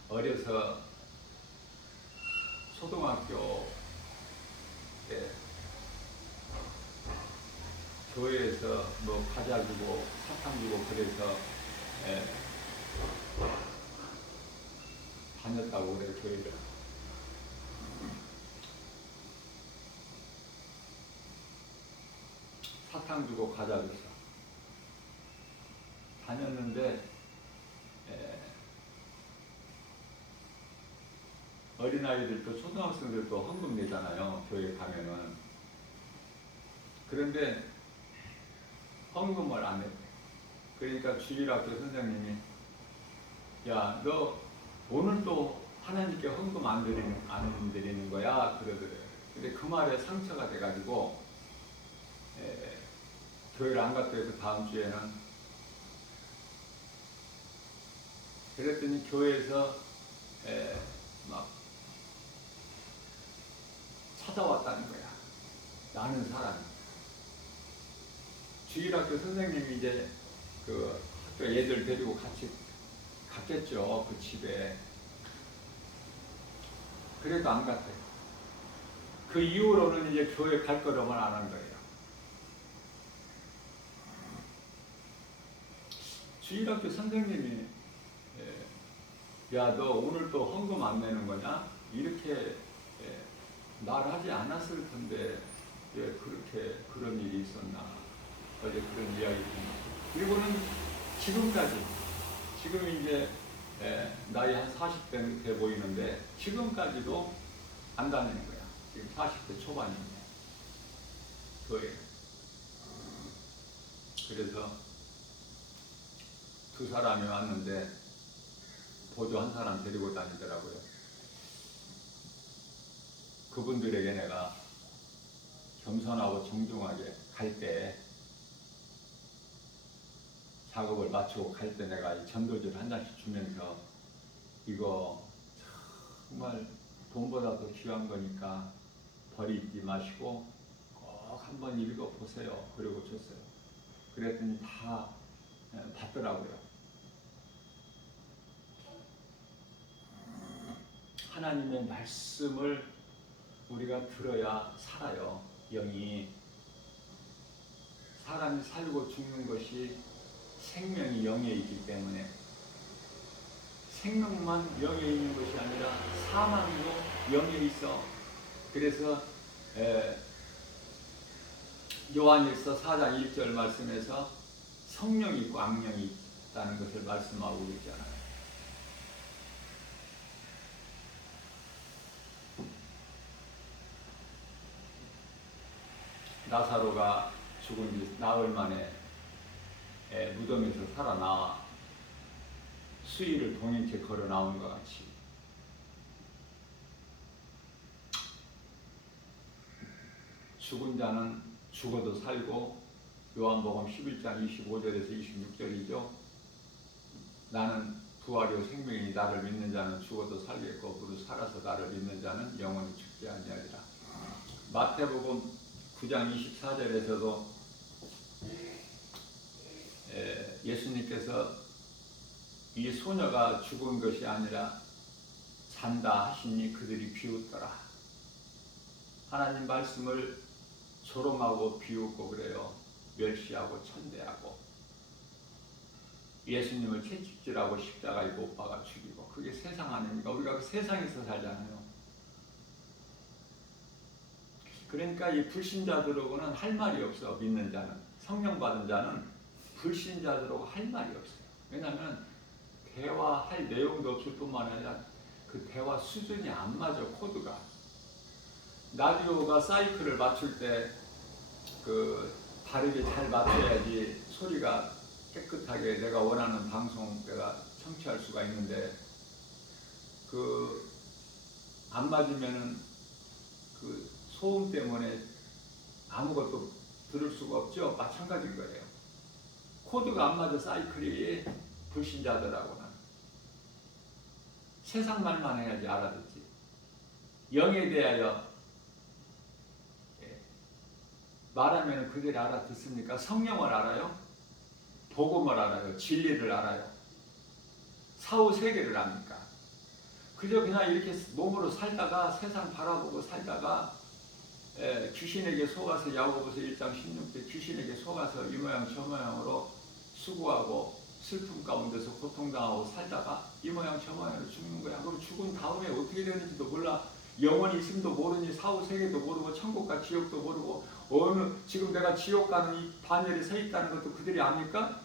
어려서 초등학교 때 교회에서 뭐 과자 주고 사탕 주고 그래서 다녔다고 그래요. 교회를. 사탕 주고 과자 줘서 다녔는데 어린아이들도 초등학생들도 헌금 내잖아요. 교회 가면은. 그런데 헌금을 안 해. 그러니까 주일학교 선생님이 야, 너 오늘 또 하나님께 헌금 안 드리는 거야? 그러더래요. 근데 그 말에 상처가 돼가지고 교회를 안 갔다 해서 다음 주에는 그랬더니 교회에서 막 찾아왔다는 거야. 나는 사람이. 주일학교 선생님이 이제 그 학교 애들 데리고 같이 갔겠죠. 그 집에. 그래도 안 갔대요. 그 이후로는 이제 교회 갈 거라면 안 한 거예요. 주일학교 선생님이 야, 너 오늘 또 헌금 안 내는 거냐? 이렇게 말하지 않았을 텐데 왜 그렇게 그런 일이 있었나? 어제 그런 이야기 듣는. 그리고는 지금까지 지금 이제 나이 한 40대 돼 보이는데 지금까지도 안 다니는 거야. 지금 40대 초반인데 교회. 그래서 두 사람이 왔는데 보조 한 사람 데리고 다니더라고요. 그분들에게 내가 겸손하고 정중하게 갈 때, 작업을 마치고 갈 때 내가 이 전도지를 한 장씩 주면서 이거 정말 돈보다 더 귀한 거니까 버리지 마시고 꼭 한번 읽어보세요. 그리고 줬어요. 그랬더니 다 받더라고요. 하나님의 말씀을 우리가 들어야 살아요. 영이. 사람이 살고 죽는 것이 생명이 영에 있기 때문에 생명만 영에 있는 것이 아니라 사망도 영에 있어. 그래서 요한일서 4장 1절 말씀에서 성령이 있고 악령이 있다는 것을 말씀하고 있잖아요. 나사로가 죽은 지 나흘 만에 무덤에서 살아나 수위를 동행채 걸어 나온 것 같이 죽은 자는 죽어도 살고, 요한복음 11장 25절에서 26절이죠. 나는 부활이요 생명이 나를 믿는 자는 죽어도 살겠고 무릇 살아서 나를 믿는 자는 영원히 죽지 아니하리라. 마태복음 9장 24절에서도 예수님께서 이 소녀가 죽은 것이 아니라 잔다 하시니 그들이 비웃더라. 하나님 말씀을 조롱하고 비웃고 그래요. 멸시하고 천대하고 예수님을 채찍질하고 십자가에 못 박아 죽이고. 그게 세상 아닙니까? 우리가 세상에서 살잖아요. 그러니까 이 불신자들하고는 할 말이 없어. 믿는 자는, 성령 받은 자는 불신자들하고 할 말이 없어요. 왜냐하면 대화할 내용도 없을 뿐만 아니라 그 대화 수준이 안 맞아. 코드가. 라디오가 사이클을 맞출 때 그 다르게 잘 맞춰야지 소리가 깨끗하게 내가 원하는 방송 내가 청취할 수가 있는데, 그 안 맞으면은 그 소음 때문에 아무것도 들을 수가 없죠. 마찬가지인 거예요. 코드가 안 맞아. 사이클이 불신자들하고는 세상 말만 해야지 알아듣지. 영에 대하여 말하면 그들이 알아듣습니까? 성령을 알아요? 복음을 알아요? 진리를 알아요? 사후세계를 압니까? 그저 그냥 이렇게 몸으로 살다가 세상 바라보고 살다가 귀신에게 속아서, 야고보서 1장 16절 귀신에게 속아서 이 모양 저 모양으로 수고하고 슬픔 가운데서 고통당하고 살다가 이 모양 저 모양으로 죽는 거야. 그럼 죽은 다음에 어떻게 되는지도 몰라. 영원히 있음도 모르니 사후세계도 모르고 천국과 지옥도 모르고 어느 지금 내가 지옥 가는 이 반열에 서 있다는 것도 그들이 압니까?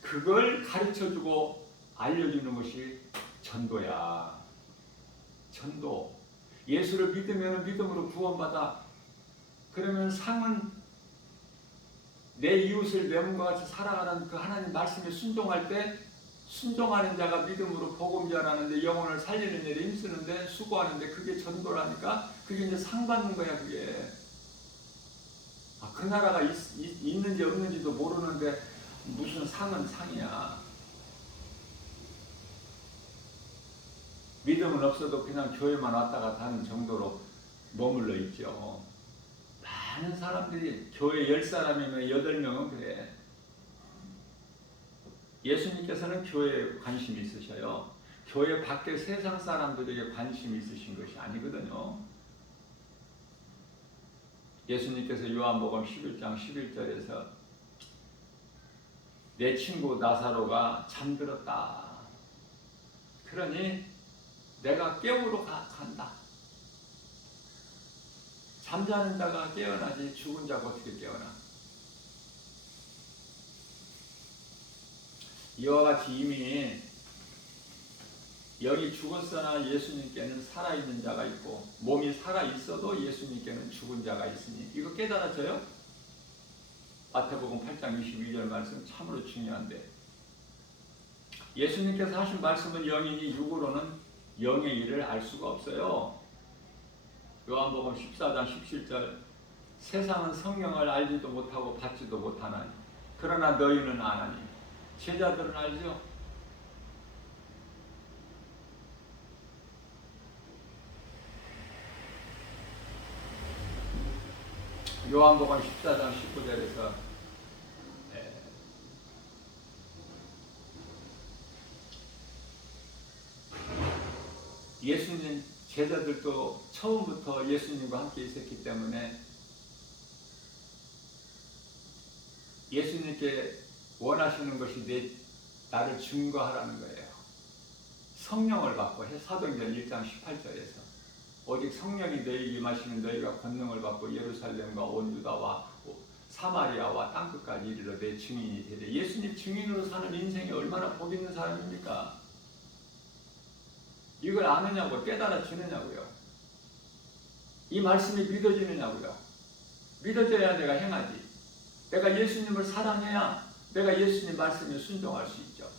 그걸 가르쳐주고 알려주는 것이 전도야. 전도. 예수를 믿으면 믿음으로 구원받아. 그러면 상은 내 이웃을 내 몸과 같이 살아가는 그 하나님 말씀에 순종할 때, 순종하는 자가 믿음으로 복음 전하는데 영혼을 살리는 일에 힘쓰는데 수고하는데 그게 전도라니까. 그게 이제 상 받는 거야. 그게 그 나라가 있는지 없는지도 모르는데 무슨 상은 상이야. 믿음은 없어도 그냥 교회만 왔다 갔다 하는 정도로 머물러 있죠. 많은 사람들이 교회 10사람이면 8명은 그래. 예수님께서는 교회에 관심이 있으셔요. 교회 밖에 세상 사람들에게 관심이 있으신 것이 아니거든요. 예수님께서 요한복음 11장 11절에서 내 친구 나사로가 잠들었다. 그러니 내가 깨우러 간다. 잠자는 자가 깨어나지 죽은 자가 어떻게 깨어나. 이와 같이 이미 영이 죽었으나 예수님께는 살아있는 자가 있고 몸이 살아있어도 예수님께는 죽은 자가 있으니 이거 깨달아져요? 마태복음 8장 22절 말씀 참으로 중요한데, 예수님께서 하신 말씀은 영이니 육으로는 영의 일을 알 수가 없어요. 요한복음 14장 17절 세상은 성령을 알지도 못하고 받지도 못하나니 그러나 너희는 아나니. 제자들은 알죠? 요한복음 14장 19절에서 예수님 제자들도 처음부터 예수님과 함께 있었기 때문에 예수님께 원하시는 것이 나를 증거하라는 거예요. 성령을 받고 사도행전 1장 18절에서 오직 성령이 너희에게 임하시면 너희가 권능을 받고 예루살렘과 온 유다와 사마리아와 땅끝까지 이르러 내 증인이 되되. 예수님 증인으로 사는 인생이 얼마나 복 있는 사람입니까? 이걸 아느냐고, 깨달아지느냐고요. 이 말씀이 믿어지느냐고요. 믿어져야 내가 행하지. 내가 예수님을 사랑해야 내가 예수님 말씀에 순종할 수 있죠.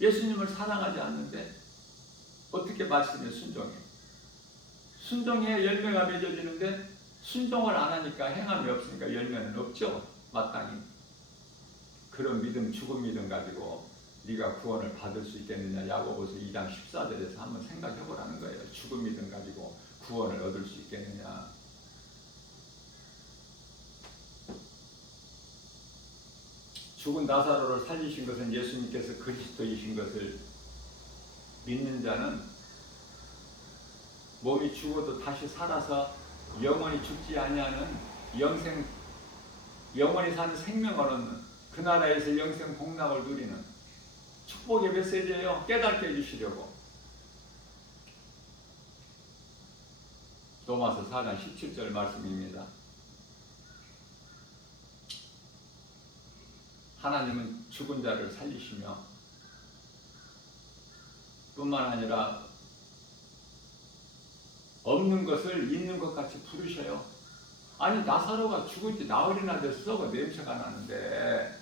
예수님을 사랑하지 않는데 어떻게 말씀에 순종해? 순종해야 열매가 맺어지는데 순종을 안 하니까, 행함이 없으니까 열매는 없죠. 마땅히. 그런 믿음, 죽은 믿음 가지고 네가 구원을 받을 수 있겠느냐. 야고보서 2장 14절에서 한번 생각해 보라는 거예요. 죽은 믿음 가지고 구원을 얻을 수 있겠느냐. 죽은 나사로를 살리신 것은 예수님께서 그리스도이신 것을 믿는 자는 몸이 죽어도 다시 살아서 영원히 죽지 아니하는 영원히 사는 생명을 얻는 그 나라에서 영생 복락을 누리는 축복의 메시지예요. 깨닫게 해주시려고. 로마서 4장 17절 말씀입니다. 하나님은 죽은 자를 살리시며 뿐만 아니라 없는 것을 있는 것 같이 부르셔요. 아니 나사로가 죽은 지 나흘이나 돼서 썩어 냄새가 나는데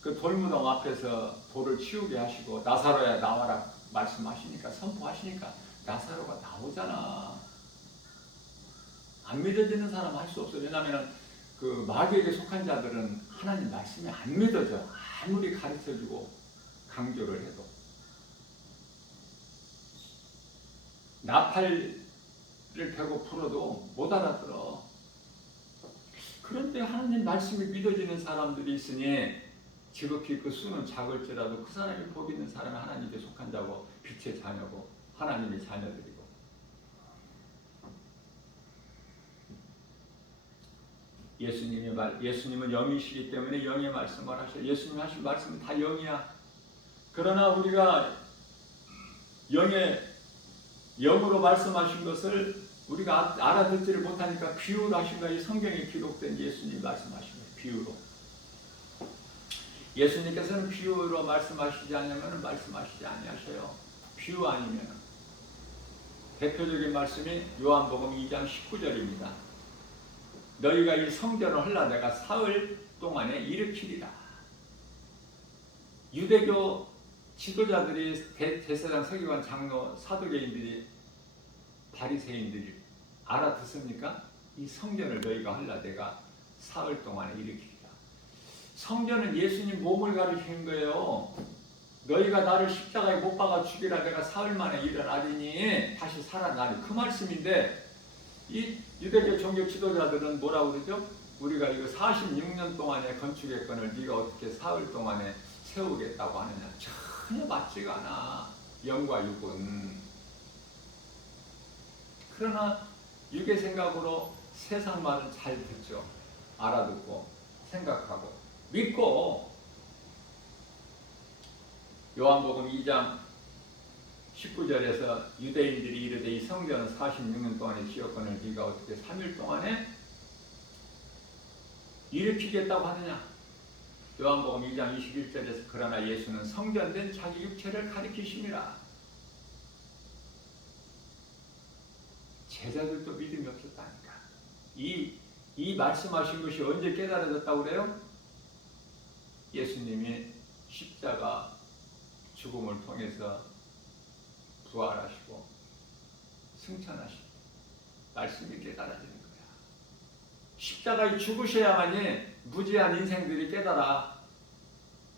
그 돌무덤 앞에서 돌을 치우게 하시고 나사로야 나와라 말씀하시니까 선포하시니까 나사로가 나오잖아. 안 믿어지는 사람 할 수 없어요. 왜냐하면 그 마귀에게 속한 자들은 하나님 말씀이 안 믿어져. 아무리 가르쳐주고 강조를 해도. 나팔을 펴고 불어도 못 알아들어. 그런데 하나님 말씀이 믿어지는 사람들이 있으니 지극히 그 수는 작을지라도 그 사람이 복 있는 사람이 하나님께 속한 자고 빛의 자녀고 하나님의 자녀들이고. 예수님은 영이시기 때문에 영의 말씀을 하셔요. 예수님 하신 말씀은 다 영이야. 그러나 우리가 영으로 말씀하신 것을 우리가 알아듣지를 못하니까 비유로 하신 거예요. 성경에 기록된 예수님 말씀하신 거예요. 비유로. 예수님께서는 비유로 말씀하시지 않으면 말씀하시지 아니하셔요. 비유 아니면. 대표적인 말씀이 요한복음 2장 19절입니다. 너희가 이 성전을 헐라 내가 사흘 동안에 일으키리라. 유대교 지도자들이 대제사장 서기관 장로 사두개인들이 바리새인들이 알아듣습니까? 이 성전을 너희가 헐라 내가 사흘 동안에 일으키리라. 성전은 예수님 몸을 가리키는 거예요. 너희가 나를 십자가에 못 박아 죽이라 내가 사흘 만에 일어나리니 다시 살아나리. 그 말씀인데 이 유대교 종교 지도자들은 뭐라고 그러죠? 우리가 이거 46년 동안의 건축의 건을 네가 어떻게 사흘 동안에 세우겠다고 하느냐. 전혀 맞지가 않아. 영과 육은. 그러나 육의 생각으로 세상 말은 잘 듣죠. 알아듣고 생각하고 믿고. 요한복음 2장 19절에서 유대인들이 이르되 이 성전은 46년 동안의 지었건을 네가 어떻게 3일 동안에 일으키겠다고 하느냐. 요한복음 2장 21절에서 그러나 예수는 성전된 자기 육체를 가리키심이라. 제자들도 믿음이 없었다니까. 이 말씀하신 것이 언제 깨달아졌다고 그래요? 예수님이 십자가 죽음을 통해서 부활하시고 승천하시고 말씀이 깨달아지는 거야. 십자가에 죽으셔야만이 무지한 인생들이 깨달아.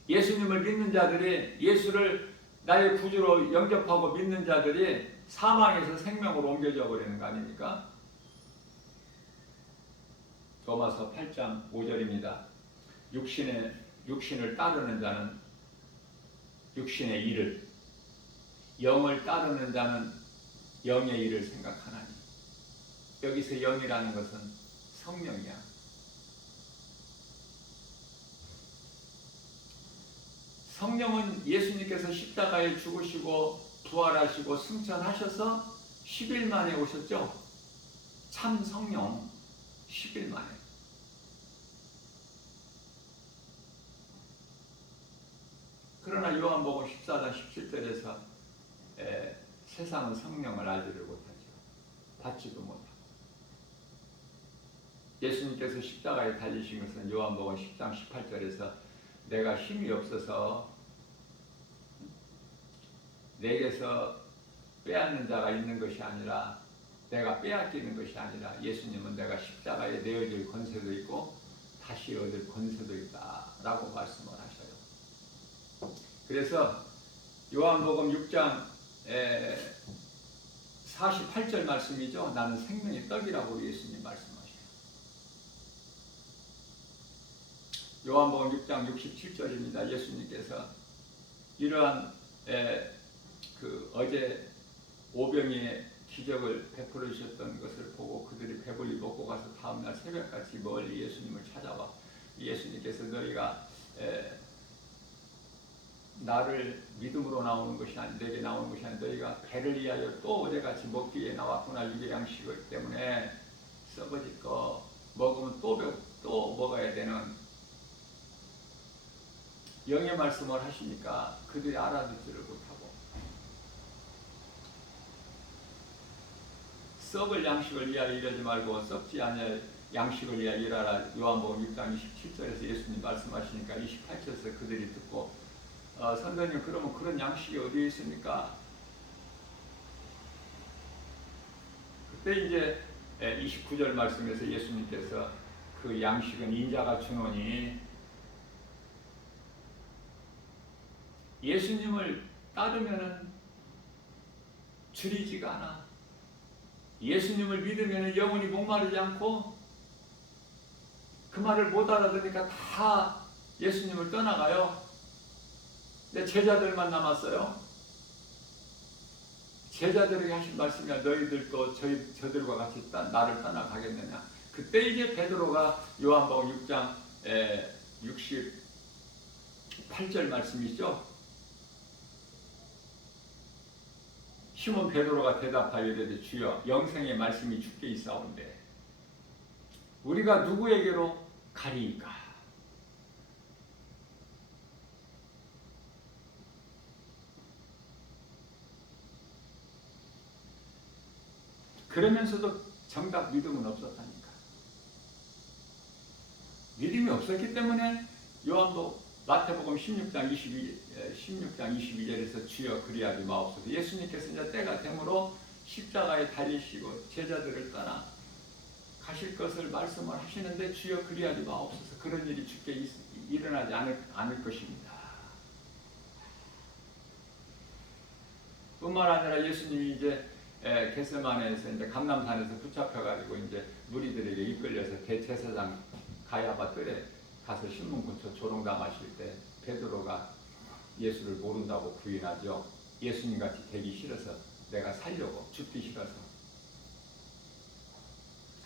예수님을 믿는 자들이, 예수를 나의 구주로 영접하고 믿는 자들이 사망에서 생명으로 옮겨져 버리는 거 아닙니까? 로마서 8장 5절입니다. 육신을 따르는 자는 육신의 일을, 영을 따르는 자는 영의 일을 생각하나니. 여기서 영이라는 것은 성령이야. 성령은 예수님께서 십자가에 죽으시고 부활하시고 승천하셔서 10일 만에 오셨죠. 참 성령 10일 만에. 그러나 요한복음 14장 17절에서 세상은 성령을 알지를 못하죠. 받지도 못하고. 예수님께서 십자가에 달리신 것은 요한복음 10장 18절에서 내가 힘이 없어서 내게서 빼앗는 자가 있는 것이 아니라, 내가 빼앗기는 것이 아니라, 예수님은 내가 십자가에 내어질 권세도 있고 다시 얻을 권세도 있다 라고 말씀을 하셔요. 그래서 요한복음 6장 48절 말씀이죠. 나는 생명의 떡이라고 우리 예수님 말씀하셔요. 요한복음 6장 67절입니다. 예수님께서 이러한 어제 오병이의 기적을 베풀어 주셨던 것을 보고 그들이 배불리 먹고 가서 다음날 새벽같이 멀리 예수님을 찾아와 예수님께서 너희가 나를 믿음으로 나오는 것이 아니 내게 나오는 것이 아니 너희가 배를 위하여 또 어제같이 먹기 위해 나왔구나. 육의 양식이기 때문에 썩어질 거 먹으면 또 먹어야 되는 영의 말씀을 하시니까 그들이 알아듣지를 못하고 썩을 양식을 위하여 일하지 말고 썩지 아니할 양식을 위하여 일하라. 요한복음 6장 27절에서 예수님 말씀하시니까 28절에서 그들이 듣고 선생님 그러면 그런 양식이 어디에 있습니까? 그때 이제 29절 말씀에서 예수님께서 그 양식은 인자가 주노니 예수님을 따르면은 줄이지가 않아. 예수님을 믿으면은 영원히 목마르지 않고 그 말을 못 알아듣으니까 다 예수님을 떠나가요. 근데 제자들만 남았어요. 제자들에게 하신 말씀이야. 너희들도 저들과 같이 나를 떠나가겠느냐. 그때 이제 베드로가 요한복음 6장 68절 말씀이죠. 시몬 베드로가 대답하여 이르되 주여 영생의 말씀이 주께 있사온데 우리가 누구에게로 가리이까? 그러면서도 정작 믿음은 없었다니까. 믿음이 없었기 때문에 마태복음 16장 22절에서 주여 그리하지 마옵소서. 예수님께서 이제 때가 되므로 십자가에 달리시고 제자들을 떠나 가실 것을 말씀을 하시는데 주여 그리하지 마옵소서. 그런 일이 주께 일어나지 않을 것입니다. 뿐만 아니라 예수님이 이제 겟세마네에서 이제 감람산에서 붙잡혀가지고 이제 무리들에게 이끌려서 대제사장 가야바 뜰에 가서 신문고쳐 조롱당하실 때 베드로가 예수를 모른다고 부인하죠. 예수님같이 되기 싫어서 내가 살려고 죽기 싫어서.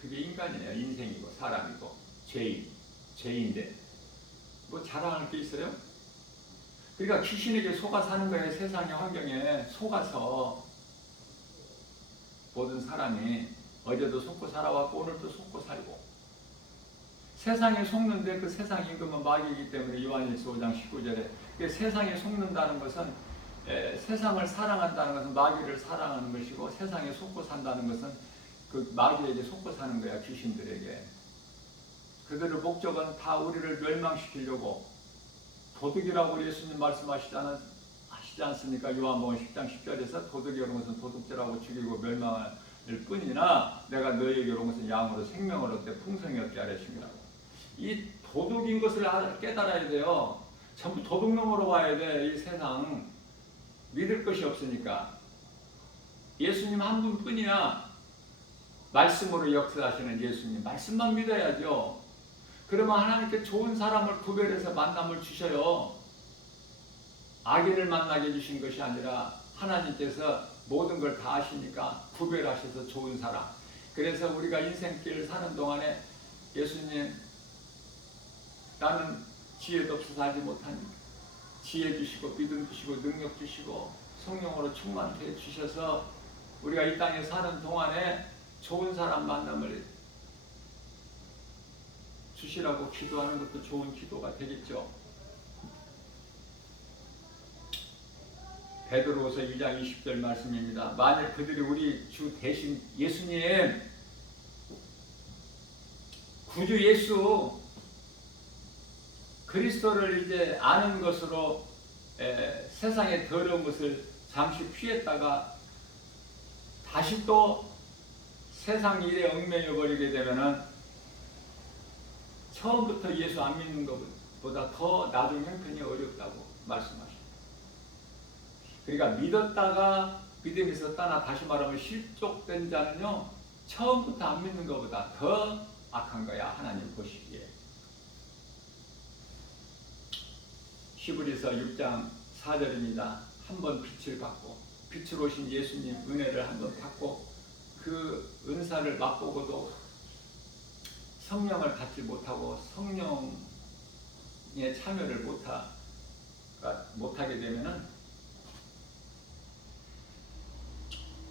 그게 인간이에요. 인생이고 사람이고 죄인데 뭐 자랑할 게 있어요? 그러니까 귀신에게 속아 사는 거예요. 세상의 환경에 속아서 모든 사람이 어제도 속고 살아왔고 오늘도 속고 살고 세상에 속는데 그 세상 임금은 마귀이기 때문에 요한일서 5장 19절에 세상에 속는다는 것은 세상을 사랑한다는 것은 마귀를 사랑하는 것이고 세상에 속고 산다는 것은 그 마귀에게 속고 사는 거야. 귀신들에게. 그들의 목적은 다 우리를 멸망시키려고 도둑이라고 예수님 말씀하시지 않습니까? 요한복음 10장 10절에서 도둑이 오는 것은 도둑질하고 죽이고 멸망할 뿐이나 내가 너희에게 오는 것은 양으로 생명을 얻되 풍성히 얻게 하려심이라고. 이 도둑인 것을 깨달아야 돼요. 전부 도둑놈으로 와야 돼. 이 세상 믿을 것이 없으니까. 예수님 한 분뿐이야. 말씀으로 역사하시는 예수님. 말씀만 믿어야죠. 그러면 하나님께 좋은 사람을 구별해서 만남을 주셔요. 악인을 만나게 해주신 것이 아니라 하나님께서 모든 걸 다 아시니까 구별하셔서 좋은 사람. 그래서 우리가 인생길을 사는 동안에 예수님 나는 지혜도 없어서 알지 못하니까 지혜 주시고 믿음 주시고 능력 주시고 성령으로 충만케 해주셔서 우리가 이 땅에 사는 동안에 좋은 사람 만남을 주시라고 기도하는 것도 좋은 기도가 되겠죠. 베드로후서 2장 20절 말씀입니다. 만일 그들이 우리 주 대신 예수님 구주 예수 그리스도를 이제 아는 것으로 세상의 더러운 것을 잠시 피했다가 다시 또 세상 일에 얽매여 버리게 되면은 처음부터 예수 안 믿는 것보다 더 나중 형편이 어렵다고 말씀하십니다. 그러니까 믿었다가 믿음에서 떠나 다시 말하면 실족된 자는요 처음부터 안 믿는 것보다 더 악한 거야 하나님 보시기에. 히브리서 6장 4절입니다. 한번 빛을 받고 빛으로 오신 예수님 은혜를 한번 받고 그 은사를 맛보고도 성령을 갖지 못하고 성령의 참여를 못하게 되면은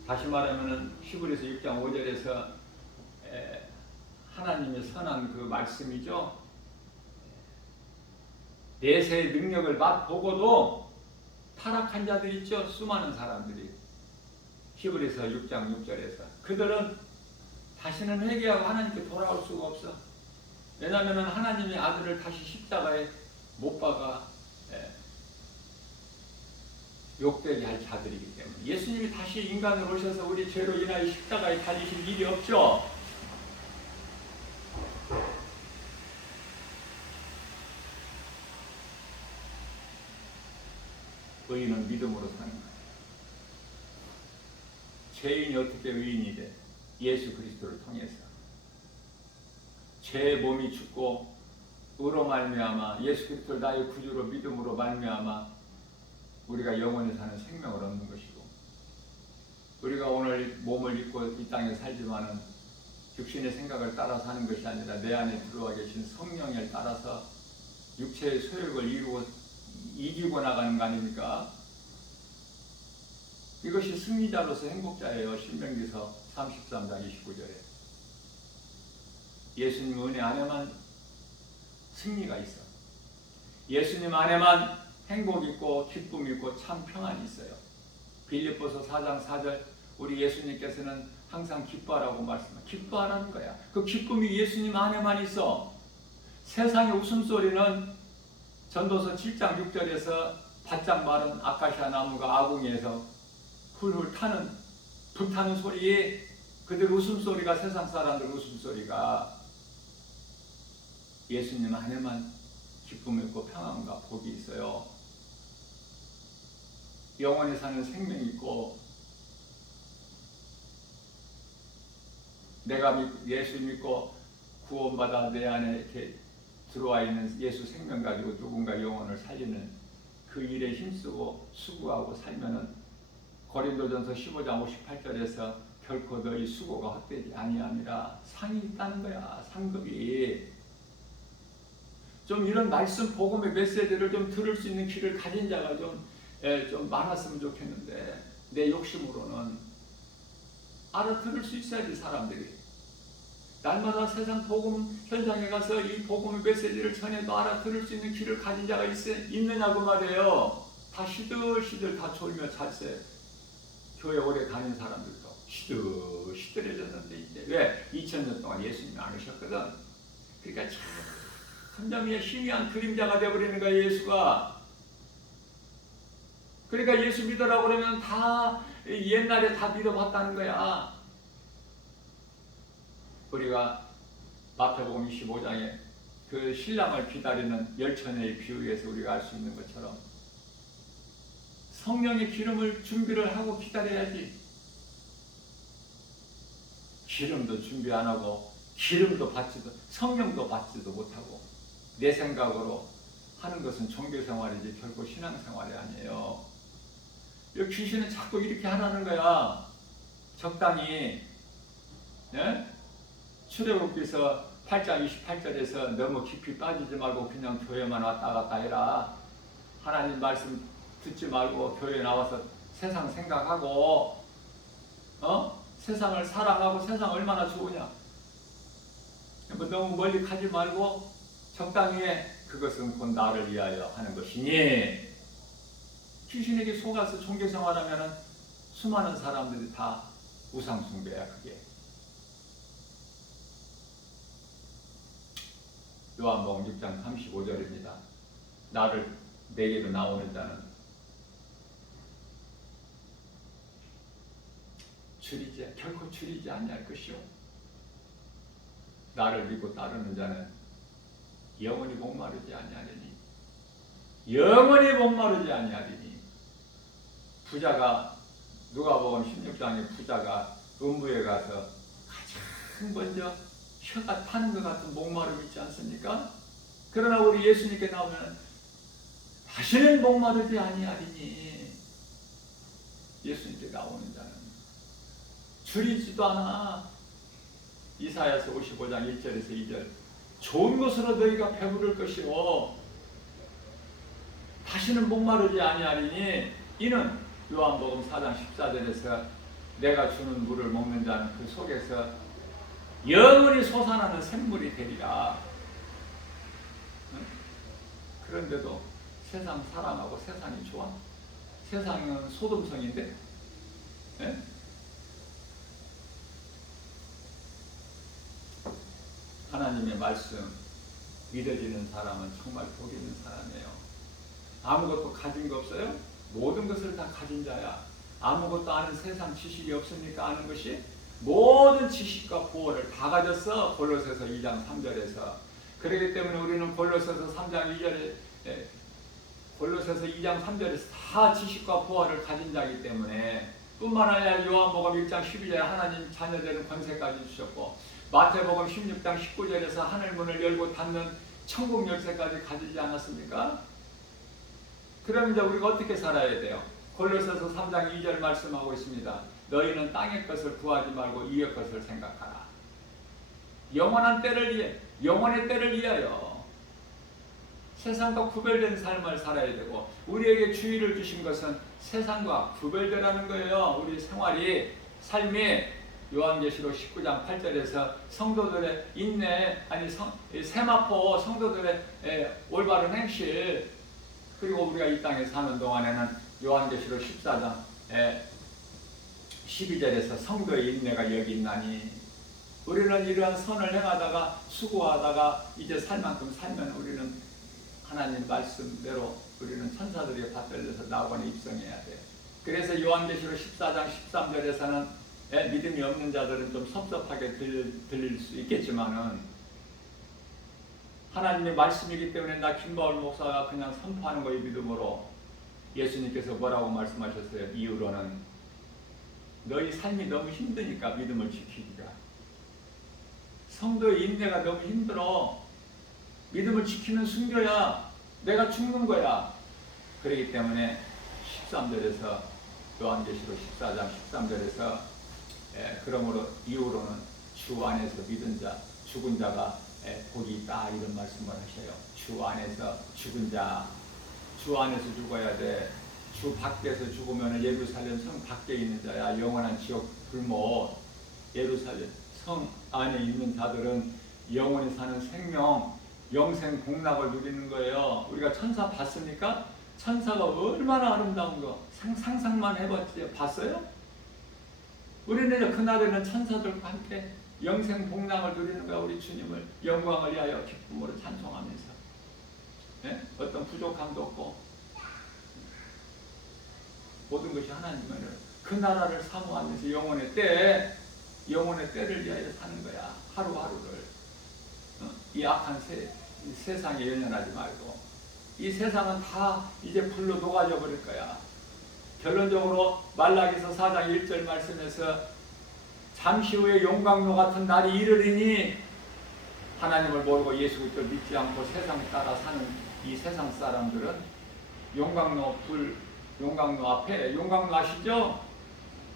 다시 말하면은 히브리서 6장 5절에서 하나님의 선한 그 말씀이죠. 내세의 능력을 맛보고도 타락한 자들 있죠. 수많은 사람들이 히브리서 6장 6절에서 그들은 다시는 회개하고 하나님께 돌아올 수가 없어. 왜냐하면 하나님의 아들을 다시 십자가에 못 박아 욕되게 할 자들이기 때문에 예수님이 다시 인간으로 오셔서 우리 죄로 인하여 십자가에 달리실 일이 없죠. 의인은 믿음으로 사는 거예요. 죄인이 어떻게 의인이 돼? 예수 그리스도를 통해서. 죄의 몸이 죽고 의로 말미암아 예수 그리스도를 나의 구주로 믿음으로 말미암아 우리가 영원히 사는 생명을 얻는 것이고, 우리가 오늘 몸을 입고 이 땅에 살지만은 육신의 생각을 따라 사는 것이 아니라 내 안에 들어와 계신 성령을 따라서 육체의 소욕을 이기고 나가는 거 아닙니까? 이것이 승리자로서 행복자예요. 신명기서 33장 29절에 예수님 은혜 안에만 승리가 있어. 예수님 안에만 행복 있고 기쁨 있고 참 평안이 있어요. 빌립보서 4장 4절 우리 예수님께서는 항상 기뻐하라고 말씀하세요. 기뻐하라는 거야. 그 기쁨이 예수님 안에만 있어. 세상의 웃음소리는 전도서 7장 6절에서 바짝 마른 아카시아 나무가 아궁이에서 훌훌 타는 불타는 소리에 그들 웃음소리가 세상 사람들 웃음소리가 예수님 안에만 기쁨 있고 평안과 복이 있어요. 영원히 사는 생명이 있고 내가 예수 믿고 구원받아 내 안에 이렇게 들어와 있는 예수 생명 가지고 누군가 영혼을 살리는 그 일에 힘쓰고 수고하고 살면은 고린도전서 15장 58절에서 결코 너희 수고가 헛되지 아니함이라 상이 있다는 거야. 상급이. 좀 이런 말씀 복음의 메시지를 좀 들을 수 있는 귀를 가진 자가 좀 많았으면 좋겠는데 내 욕심으로는 알아들을 수 있어야지. 사람들이 날마다 세상 복음 현장에 가서 이 복음의 메시지를 전해도 알아들을 수 있는 귀를 가진 자가 있느냐고 말이에요. 다 시들시들 다 졸며 잤어요. 교회 오래 다닌 사람들도 시들해졌는데 이제 왜? 2000년 동안 예수님이 안 오셨거든. 그러니까 참 희미한 그림자가 되어버리는 거야 예수가. 그러니까 예수 믿으라고 그러면 다 옛날에 다 믿어봤다는 거야. 우리가 마태복음 25장에 그 신랑을 기다리는 열처녀의 비유에서 우리가 알 수 있는 것처럼 성령의 기름을 준비를 하고 기다려야지. 기름도 준비 안 하고 기름도 받지도 성령도 받지도 못하고 내 생각으로 하는 것은 종교생활이지 결코 신앙생활이 아니에요. 이 귀신은 자꾸 이렇게 하라는 거야. 적당히. 예? 출애굽기서 8장 28절에서 너무 깊이 빠지지 말고 그냥 교회만 왔다 갔다 해라. 하나님 말씀 듣지 말고 교회에 나와서 세상 생각하고 세상을 사랑하고 세상 얼마나 좋으냐. 너무 멀리 가지 말고 적당히 해. 그것은 곧 나를 위하여 하는 것이니. 귀신에게 속아서 종교생활하면 수많은 사람들이 다 우상숭배야. 그게 요한복음 6장 35절입니다. 나를 내게로 나오는 자는 결코 줄이지 아니할 것이요 나를 믿고 따르는 자는 영원히 목마르지 아니하리니 영원히 목마르지 아니하리니 부자가 누가복음 16장에 부자가 음부에 가서 가장 먼저 혀가 타는 것 같은 목마름 있지 않습니까? 그러나 우리 예수님께 나오면 다시는 목마르지 아니하리니, 예수님께 나오는 자는 줄이지도 않아. 이사야서 55장 1절에서 2절, 좋은 것으로 너희가 배부를 것이요 다시는 목마르지 아니하리니 이는 요한복음 4장 14절에서 내가 주는 물을 먹는 자는 그 속에서 영원히 솟아나는 샘물이 되리라. 그런데도 세상 사랑하고 세상이 좋아? 세상은 소돔성인데? 네? 하나님의 말씀 믿어지는 사람은 정말 복 있는 사람이에요. 아무것도 가진 거 없어요? 모든 것을 다 가진 자야. 아무것도 아는 세상 지식이 없으니까 아는 것이 모든 지식과 보호를 다 가졌어. 골로새서 2장 3절에서. 그렇기 때문에 우리는 골로새서 3장 2절에 골로새서 2장 3절에서 다 지식과 보호를 가진 자이기 때문에, 뿐만 아니라 요한복음 1장 12절에 하나님 자녀되는 권세까지 주셨고, 마태복음 16장 19절에서 하늘문을 열고 닫는 천국 열쇠까지 가지지 않았습니까? 그럼 이제 우리가 어떻게 살아야 돼요? 골로새서 3장 2절 말씀하고 있습니다. 너희는 땅의 것을 구하지 말고 이의 것을 생각하라. 영원한 때를 위해, 영원의 때를 위하여 세상과 구별된 삶을 살아야 되고, 우리에게 주의를 주신 것은 세상과 구별되라는 거예요. 우리 생활이, 삶이 요한계시록 19장 8절에서 성도들의 인내, 세마포 성도들의 올바른 행실, 그리고 우리가 이 땅에 사는 동안에는 요한계시록 14장 12절에서 성도의 인내가 여기 있나니, 우리는 이러한 선을 행하다가 수고하다가 이제 살 만큼 살면 우리는 하나님 말씀대로 우리는 천사들에게 받들려서 낙원에 입성해야 돼. 그래서 요한계시록 14장 13절에서는 믿음이 없는 자들은 좀 섭섭하게 들릴 수 있겠지만은, 하나님의 말씀이기 때문에 나 김바울 목사가 그냥 선포하는 거의 믿음으로, 예수님께서 뭐라고 말씀하셨어요? 이유로는 너희 삶이 너무 힘드니까 믿음을 지키기가, 성도의 인내가 너무 힘들어. 믿음을 지키는 순교야. 내가 죽는 거야. 그렇기 때문에 13절에서 요한계시록 14장 13절에서 그러므로 이후로는 주 안에서 믿은 자, 죽은 자가 복이 있다, 이런 말씀을 하셔요. 주 안에서 죽은 자, 주 안에서 죽어야 돼. 주 밖에서 죽으면 예루살렘 성 밖에 있는 자야. 영원한 지옥 불못. 예루살렘 성 안에 있는 자들은 영원히 사는 생명, 영생 복락을 누리는 거예요. 우리가 천사 봤습니까? 천사가 얼마나 아름다운 거 상상만 해봤지 봤어요? 우리는 그날에는 천사들과 함께 영생 복락을 누리는 거야. 우리 주님을 영광을 위하여 기쁨으로 찬송하면서, 어떤 부족함도 없고 모든 것이 하나님의 그 나라를 사모하면서 영혼의 때를 위하여 사는 거야. 하루하루를. 이 악한 세상에 연연하지 말고, 이 세상은 다 이제 불로 녹아져 버릴 거야. 결론적으로 말라기서 4장 1절 말씀에서 잠시 후에 용광로 같은 날이 이르리니, 하나님을 모르고 예수 그리스도를 믿지 않고 세상 따라 사는 이 세상 사람들은 용광로 앞에, 용광로 아시죠?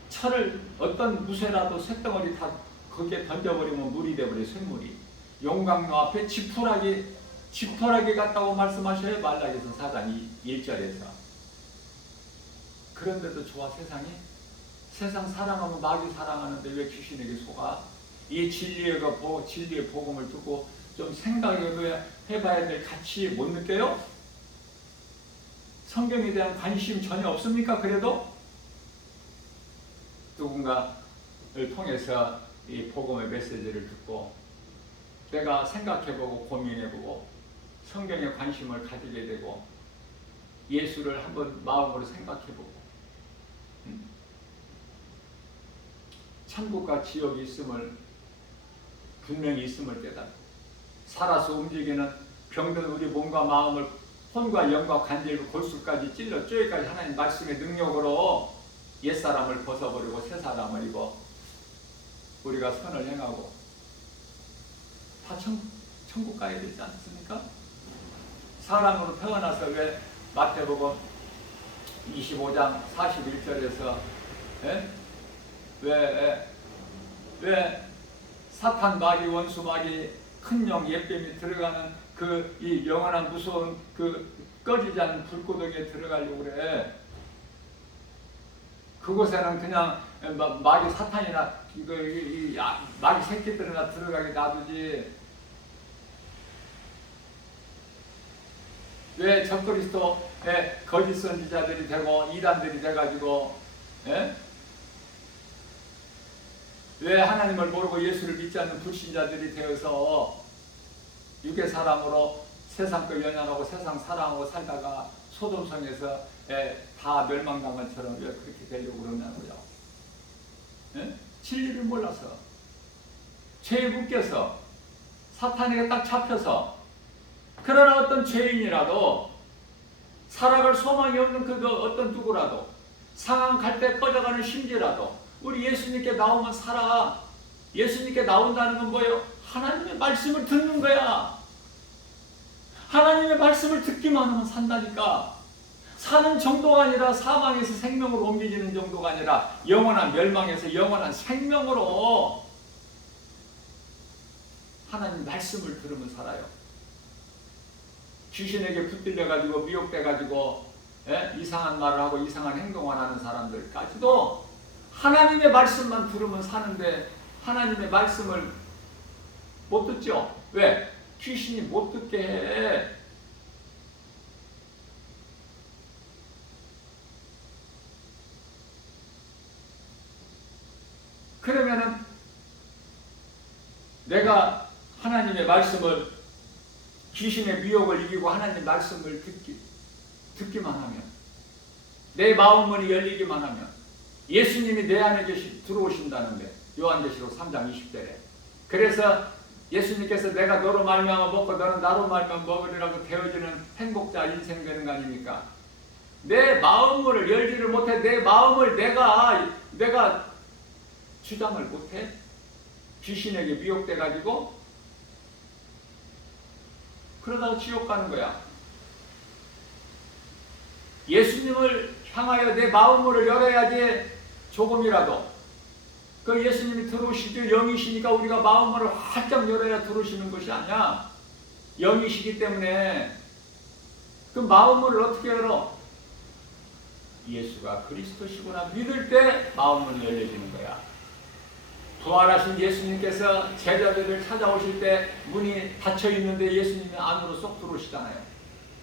철을 어떤 무쇠라도 쇳덩어리 다 거기에 던져버리면 물이 돼버려. 쇳물이. 용광로 앞에 지푸라기 같다고 말씀하셔요. 말라기서 4장 1절에서. 그런데도 좋아 세상이? 세상 사랑하면 마귀 사랑하는데 왜 귀신에게 속아? 이 진리의 복음을 듣고 좀 생각해봐야 될 가치 못 느껴요? 성경에 대한 관심 전혀 없습니까? 그래도 누군가를 통해서 이 복음의 메시지를 듣고 내가 생각해보고 고민해보고 성경에 관심을 가지게 되고 예수를 한번 마음으로 생각해보고 천국과 지옥이 있음을 분명히 있음을 깨닫고 살아서 움직이는 병든 우리 몸과 마음을 혼과 영과 관절과 골수까지 찔러 쪼개까지 하나님 말씀의 능력으로 옛사람을 벗어버리고 새 사람을 입어 우리가 선을 행하고 다 천국 가야 되지 않습니까? 사람으로 태어나서 왜 마태복음 25장 41절에서 왜 사탄 마귀 원수 마귀 큰 영 옛뱀이 들어가는 그 이 영원한 무서운 그 꺼지지 않는 불구덩이에 들어가려고 그래. 그곳에는 그냥 마귀 사탄이나 마귀 새끼들이나 들어가게 놔두지. 왜 적그리스도의 거짓 선지자들이 되고 이단들이 돼가지고 왜 하나님을 모르고 예수를 믿지 않는 불신자들이 되어서 육의 사람으로 세상 걸 연연하고 세상 사랑하고 살다가 소돔성에서 다 멸망당한 것처럼 왜 그렇게 되려고 그러냐고요. 진리를 몰라서 죄에 묶여서 사탄에게 딱 잡혀서. 그러나 어떤 죄인이라도 살아갈 소망이 없는 그 어떤 누구라도 상한 갈 때 꺼져가는 심지라도 우리 예수님께 나오면 살아. 예수님께 나온다는 건 뭐예요? 하나님의 말씀을 듣는 거야. 하나님의 말씀을 듣기만 하면 산다니까. 사는 정도가 아니라 사망에서 생명으로 옮겨지는 정도가 아니라 영원한 멸망에서 영원한 생명으로 하나님 말씀을 들으면 살아요. 귀신에게 붙들려가지고 미혹돼가지고 이상한 말을 하고 이상한 행동을 하는 사람들까지도 하나님의 말씀만 들으면 사는데 하나님의 말씀을 못 듣죠? 왜? 귀신이 못 듣게 해. 그러면은 내가 하나님의 말씀을 귀신의 미혹을 이기고 하나님 말씀을 듣기만 하면 내 마음문이 열리기만 하면 예수님이 내 안에 들어오신다는데 요한계시록 3장 20절에 그래서 예수님께서 내가 너로 말미암아 먹고 너는 나로 말미암아 먹으리라고 되어지는 행복자 인생 되는 거 아닙니까? 내 마음문을 열지를 못해. 내 마음을 내가 주장을 못해. 귀신에게 미혹돼가지고 그러다가 지옥 가는 거야. 예수님을 향하여 내 마음을 열어야지 조금이라도 그 예수님이 들어오시죠. 영이시니까 우리가 마음을 활짝 열어야 들어오시는 것이 아니야. 영이시기 때문에 그 마음을 어떻게 열어? 예수가 그리스도시구나 믿을 때 마음은 열려지는 거야. 부활하신 예수님께서 제자들을 찾아오실 때 문이 닫혀 있는데 예수님이 안으로 쏙 들어오시잖아요.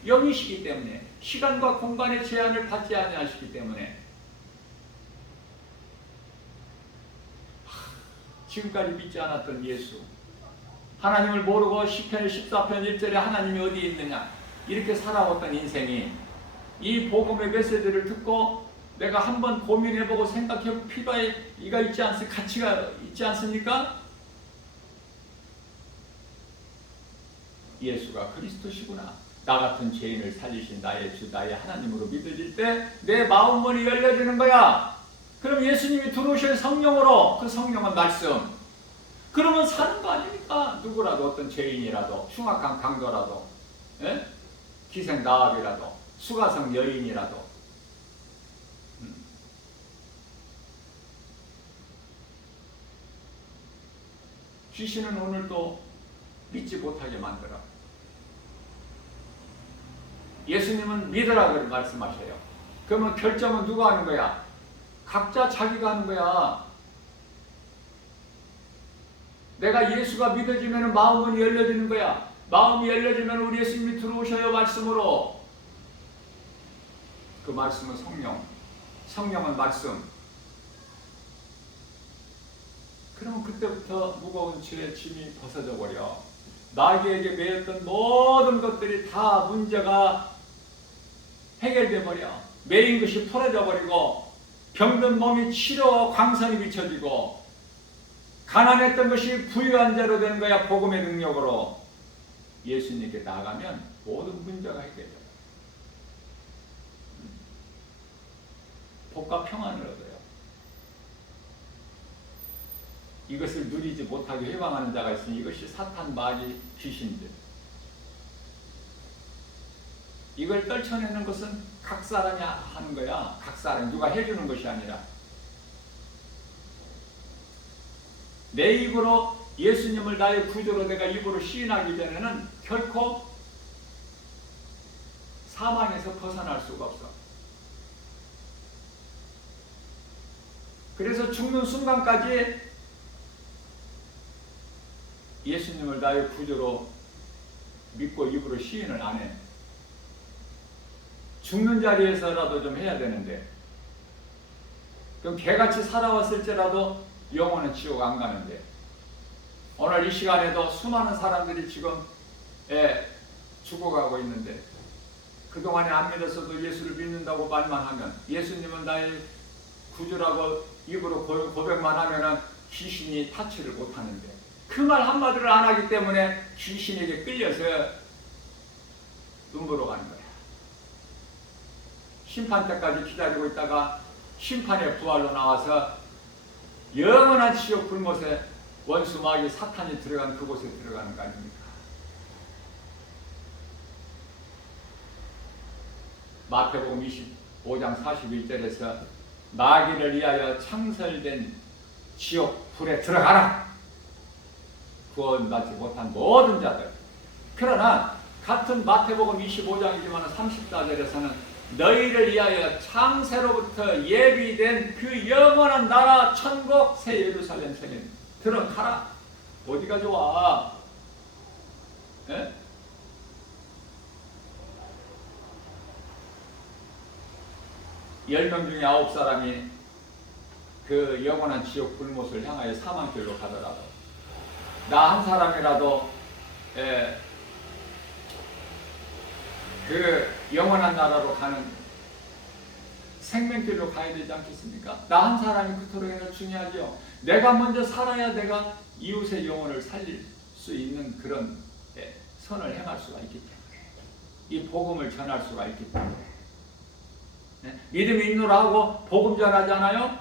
영이시기 때문에 시간과 공간의 제한을 받지 아니하시기 때문에 지금까지 믿지 않았던 예수, 하나님을 모르고 시편 14편 1절에 하나님이 어디에 있느냐 이렇게 살아왔던 인생이 이 복음의 메시지를 듣고 내가 한번 고민해보고 생각해볼 필요가 가치가 있지 않습니까? 예수가 그리스도시구나. 나 같은 죄인을 살리신 나의 주, 나의 하나님으로 믿어질 때 내 마음문이 열려지는 거야. 그럼 예수님이 들어오실 성령으로, 그 성령은 말씀. 그러면 사는 거 아닙니까? 누구라도 어떤 죄인이라도, 흉악한 강도라도, 기생 나합이라도, 수가성 여인이라도. 귀신은 오늘도 믿지 못하게 만들어. 예수님은 믿으라고 말씀하셔요. 그러면 결정은 누가 하는 거야? 각자 자기가 하는 거야. 내가 예수가 믿어지면 마음은 열려지는 거야. 마음이 열려지면 우리 예수님이 들어오셔요. 말씀으로. 그 말씀은 성령. 성령은 말씀. 그러면 그때부터 무거운 죄의 짐이 벗어져 버려. 나에게 매였던 모든 것들이 다 문제가 해결돼 버려. 매인 것이 풀어져 버리고 병든 몸이 치료 광선이 비춰지고 가난했던 것이 부유한 자로 되는 거야. 복음의 능력으로 예수님께 나가면 모든 문제가 해결돼. 복과 평안을 얻어요. 이것을 누리지 못하게 회방하는 자가 있으니 이것이 사탄, 마귀, 귀신들. 이걸 떨쳐내는 것은 각 사람이 하는 거야. 각 사람, 누가 해주는 것이 아니라. 내 입으로 예수님을 나의 구주로 내가 입으로 시인하기 전에는 결코 사망에서 벗어날 수가 없어. 그래서 죽는 순간까지 예수님을 나의 구주로 믿고 입으로 시인을 안 해. 죽는 자리에서라도 좀 해야 되는데, 그럼 개같이 살아왔을지라도 영혼은 지옥 안 가는데, 오늘 이 시간에도 수많은 사람들이 지금 죽어가고 있는데, 그동안에 안 믿었어도 예수를 믿는다고 말만 하면, 예수님은 나의 구주라고 입으로 고백만 하면은 귀신이 타치를 못하는데, 그 말 한마디를 안 하기 때문에 귀신에게 끌려서 음부로 가는 거야. 심판 때까지 기다리고 있다가 심판의 부활로 나와서 영원한 지옥 불못에 원수 마귀 사탄이 들어간 그곳에 들어가는 거 아닙니까? 마태복음 25장 41절에서 마귀를 위하여 창설된 지옥 불에 들어가라. 구원받지 못한 모든 자들. 그러나 같은 마태복음 25장이지만 34절에서는 너희를 위하여 창세로부터 예비된 그 영원한 나라 천국 새 예루살렘 성에 들어가라. 어디가 좋아? 예? 10명 중에 9사람이 그 영원한 지옥 불못을 향하여 사망길로 가더라도 나 한 사람이라도 그 영원한 나라로 가는 생명길로 가야 되지 않겠습니까? 나 한 사람이 그토록이나 중요하죠. 내가 먼저 살아야 내가 이웃의 영혼을 살릴 수 있는 그런 선을 행할 수가 있기 때문에, 이 복음을 전할 수가 있기 때문에. 믿음이 있노라 하고 복음 전하잖아요.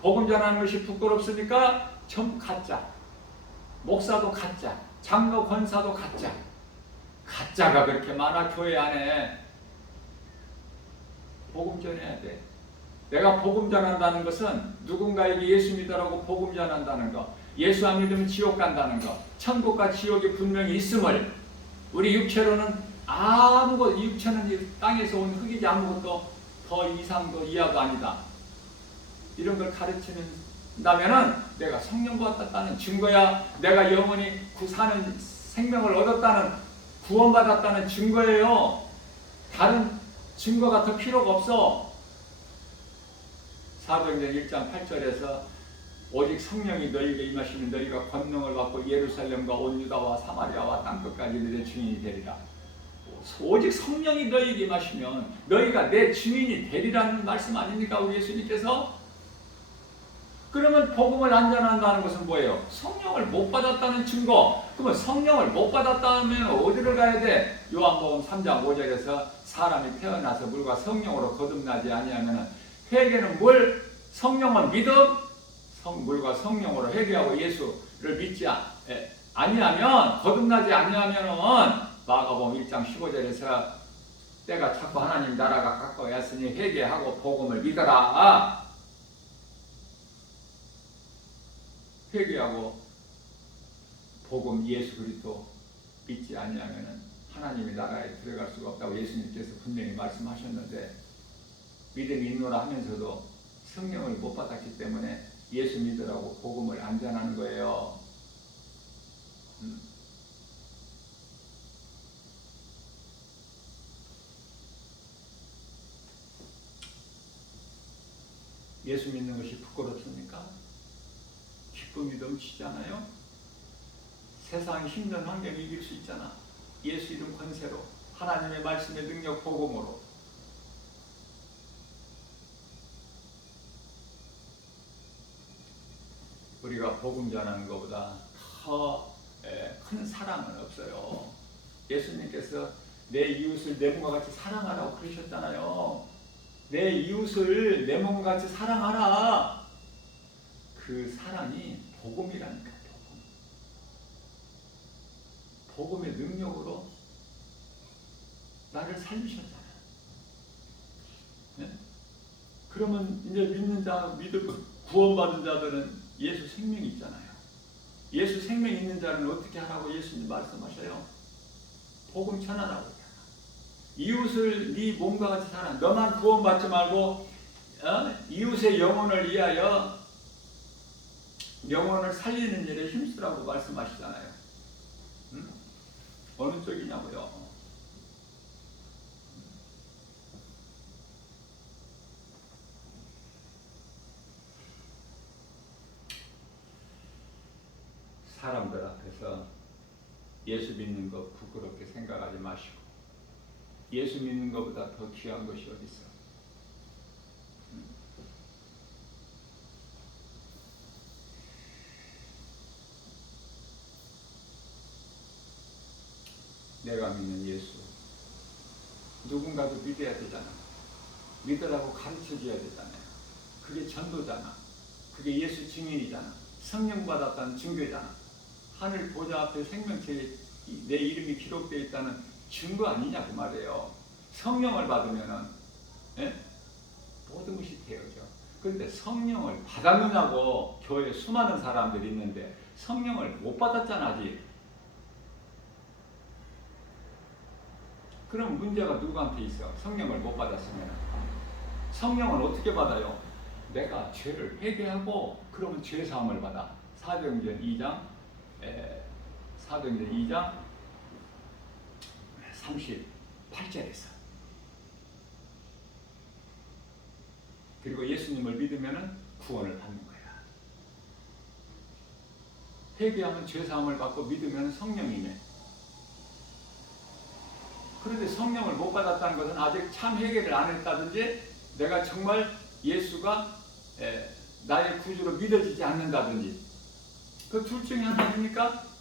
복음 전하는 것이 부끄럽습니까? 전부 가짜. 목사도 가짜, 장로 권사도 가짜. 가짜가 그렇게 많아. 교회 안에 복음 전해야 돼. 내가 복음 전한다는 것은 누군가에게 예수 믿으라고 복음 전한다는 거, 예수 안 믿으면 지옥 간다는 거, 천국과 지옥이 분명히 있음을, 우리 육체로는 아무것도, 육체는 땅에서 온 흙이지 아무것도 더 이상도 이하도 아니다, 이런 걸 가르치는다면은 내가 성령 받았다는 증거야. 내가 영원히 사는 생명을 얻었다는, 구원받았다는 증거예요. 다른 증거가 더 필요가 없어. 사도행전 1장 8절에서 오직 성령이 너희에게 임하시면 너희가 권능을 받고 예루살렘과 온 유다와 사마리아와 땅끝까지 내 증인이 되리라. 오직 성령이 너희에게 임하시면 너희가 내 증인이 되리라는 말씀 아닙니까? 우리 예수님께서. 그러면 복음을 안 전한다는 것은 뭐예요? 성령을 못 받았다는 증거. 그러면 성령을 못 받았다면 어디를 가야 돼? 요한복음 3장 5절에서 사람이 태어나서 물과 성령으로 거듭나지 아니하면, 회개는 물, 성령은 믿음, 물과 성령으로 회개하고 예수를 믿지 아니하면, 거듭나지 아니하면은 마가복음 1장 15절에서 때가 찼고 하나님 나라가 가까이 왔으니 회개하고 복음을 믿어라. 회개하고 복음 예수 그리스도 믿지 아니하면은 하나님의 나라에 들어갈 수가 없다고 예수님께서 분명히 말씀하셨는데, 믿음이 있노라 하면서도 성령을 못 받았기 때문에 예수 믿으라고 복음을 안 전하는 거예요. 예수 믿는 것이 부끄럽습니까? 기쁨이 넘치잖아요. 세상 힘든 환경 이길 수 있잖아. 예수 이름 권세로, 하나님의 말씀의 능력 복음으로. 우리가 복음 전하는 것보다 더 큰 사랑은 없어요. 예수님께서 내 이웃을 내 몸과 같이 사랑하라고 그러셨잖아요. 내 이웃을 내 몸같이 사랑하라. 그 사랑이 복음이라니까. 복음의 능력으로 나를 살리셨잖아요. 네? 그러면 이제 믿는 자, 믿고 구원받은 자들은 예수 생명이 있잖아요. 예수 생명이 있는 자는 어떻게 하라고 예수님 말씀하셔요? 복음 전하라고. 이웃을 네 몸과 같이 사랑. 너만 구원받지 말고 이웃의 영혼을 위하여 영혼을 살리는 일에 힘쓰라고 말씀하시잖아요. 응? 어느 쪽이냐고요? 사람들 앞에서 예수 믿는 거 부끄럽게 생각하지 마시고 예수 믿는 것보다 더 귀한 것이 어디 있어? 내가 믿는 예수 누군가도 믿어야 되잖아. 믿으라고 가르쳐줘야 되잖아요. 그게 전도잖아. 그게 예수 증인이잖아. 성령 받았다는 증거잖아. 하늘 보좌 앞에 생명체에 내 이름이 기록되어 있다는 증거 아니냐 그 말이에요. 성령을 받으면은 모든 것이 되어져. 그런데 성령을 받았느냐고 교회에 수많은 사람들이 있는데 성령을 못 받았잖아 아직. 그럼 문제가 누구한테 있어? 성령을 못 받았으면. 성령을 어떻게 받아요? 내가 죄를 회개하고 그러면 죄사함을 받아. 사도행전 2장 38절에서. 그리고 예수님을 믿으면 구원을 받는 거야. 회개하면 죄사함을 받고 믿으면 성령이네. 그런데 성령을 못 받았다는 것은 아직 참 회개를 안 했다든지 내가 정말 예수가 나의 구주로 믿어지지 않는다든지 그 둘 중에 하나입니까?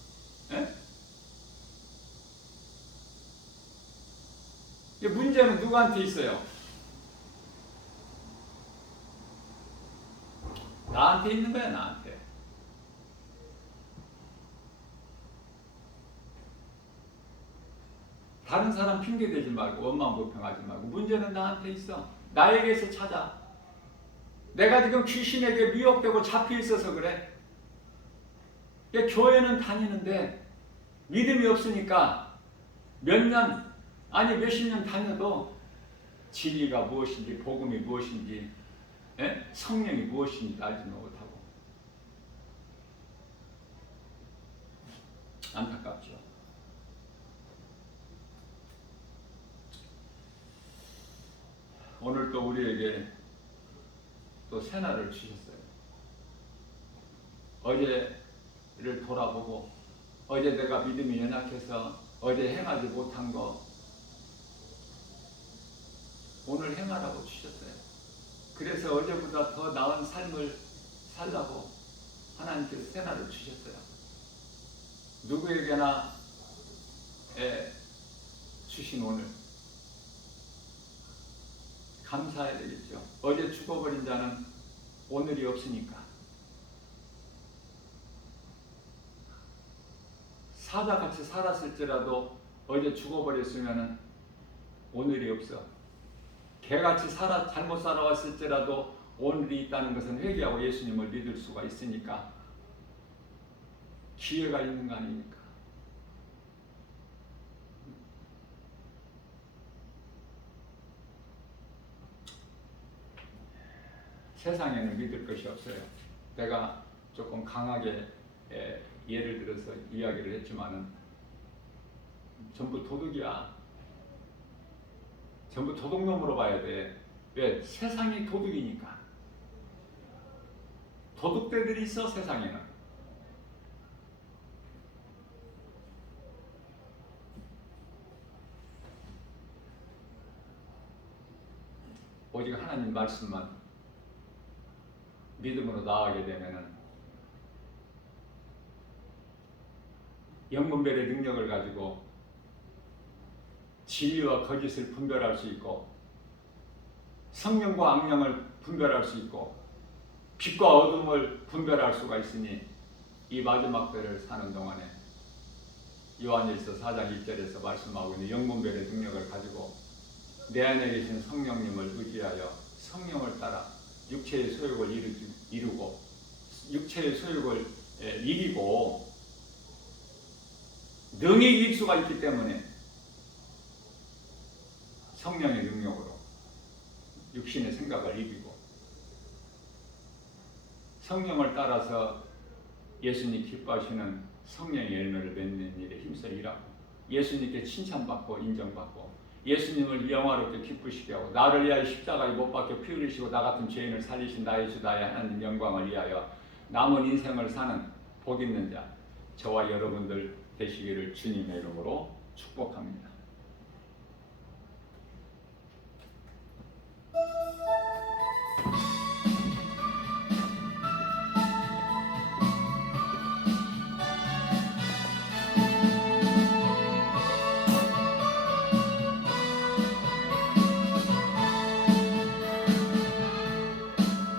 문제는 누구한테 있어요? 나한테 있는 거야, 나한테. 다른 사람 핑계 대지 말고 원망 불평하지 말고 문제는 나한테 있어. 나에게서 찾아. 내가 지금 귀신에게 미혹되고 잡혀 있어서 그래. 교회는 다니는데 믿음이 없으니까 몇 년 아니 몇십 년 다녀도 진리가 무엇인지 복음이 무엇인지 성령이 무엇인지 알지 못하고 안타깝죠. 오늘 또 우리에게 또 새날을 주셨어요. 어제를 돌아보고 어제 내가 믿음이 연약해서 어제 행하지 못한 거 오늘 행하라고 주셨어요. 그래서 어제보다 더 나은 삶을 살라고 하나님께서 새날을 주셨어요. 누구에게나 주신 오늘 감사해야 되겠죠. 어제 죽어버린 자는 오늘이 없으니까. 사자같이 살았을지라도 어제 죽어버렸으면 오늘이 없어. 개같이 잘못 살아왔을지라도 오늘이 있다는 것은 회개하고 예수님을 믿을 수가 있으니까 기회가 있는 거 아닙니까? 세상에는 믿을 것이 없어요. 내가 조금 강하게 예를 들어서 이야기를 했지만은 전부 도둑이야. 전부 도둑놈으로 봐야 돼. 왜? 세상이 도둑이니까. 도둑들이 있어 세상에는. 오직 하나님 말씀만 믿음으로 나아가게 되면은 영분별의 능력을 가지고 진리와 거짓을 분별할 수 있고 성령과 악령을 분별할 수 있고 빛과 어둠을 분별할 수가 있으니 이 마지막 때를 사는 동안에 요한일서 4장 1절에서 말씀하고 있는 영분별의 능력을 가지고 내 안에 계신 성령님을 의지하여 성령을 따라 육체의 소욕을 이루고 육체의 소욕을 이기고 능히 이길 수가 있기 때문에 성령의 능력으로 육신의 생각을 이기고 성령을 따라서 예수님 기뻐하시는 성령의 열매를 맺는 일에 힘써 일하고 예수님께 칭찬받고 인정받고 예수님을 영화롭게 기쁘시게 하고 나를 위하여 십자가에 못 박혀 피 흘리시고 나 같은 죄인을 살리신 나의 주 나의 하나님 영광을 위하여 남은 인생을 사는 복 있는 자 저와 여러분들 되시기를 주님의 이름으로 축복합니다.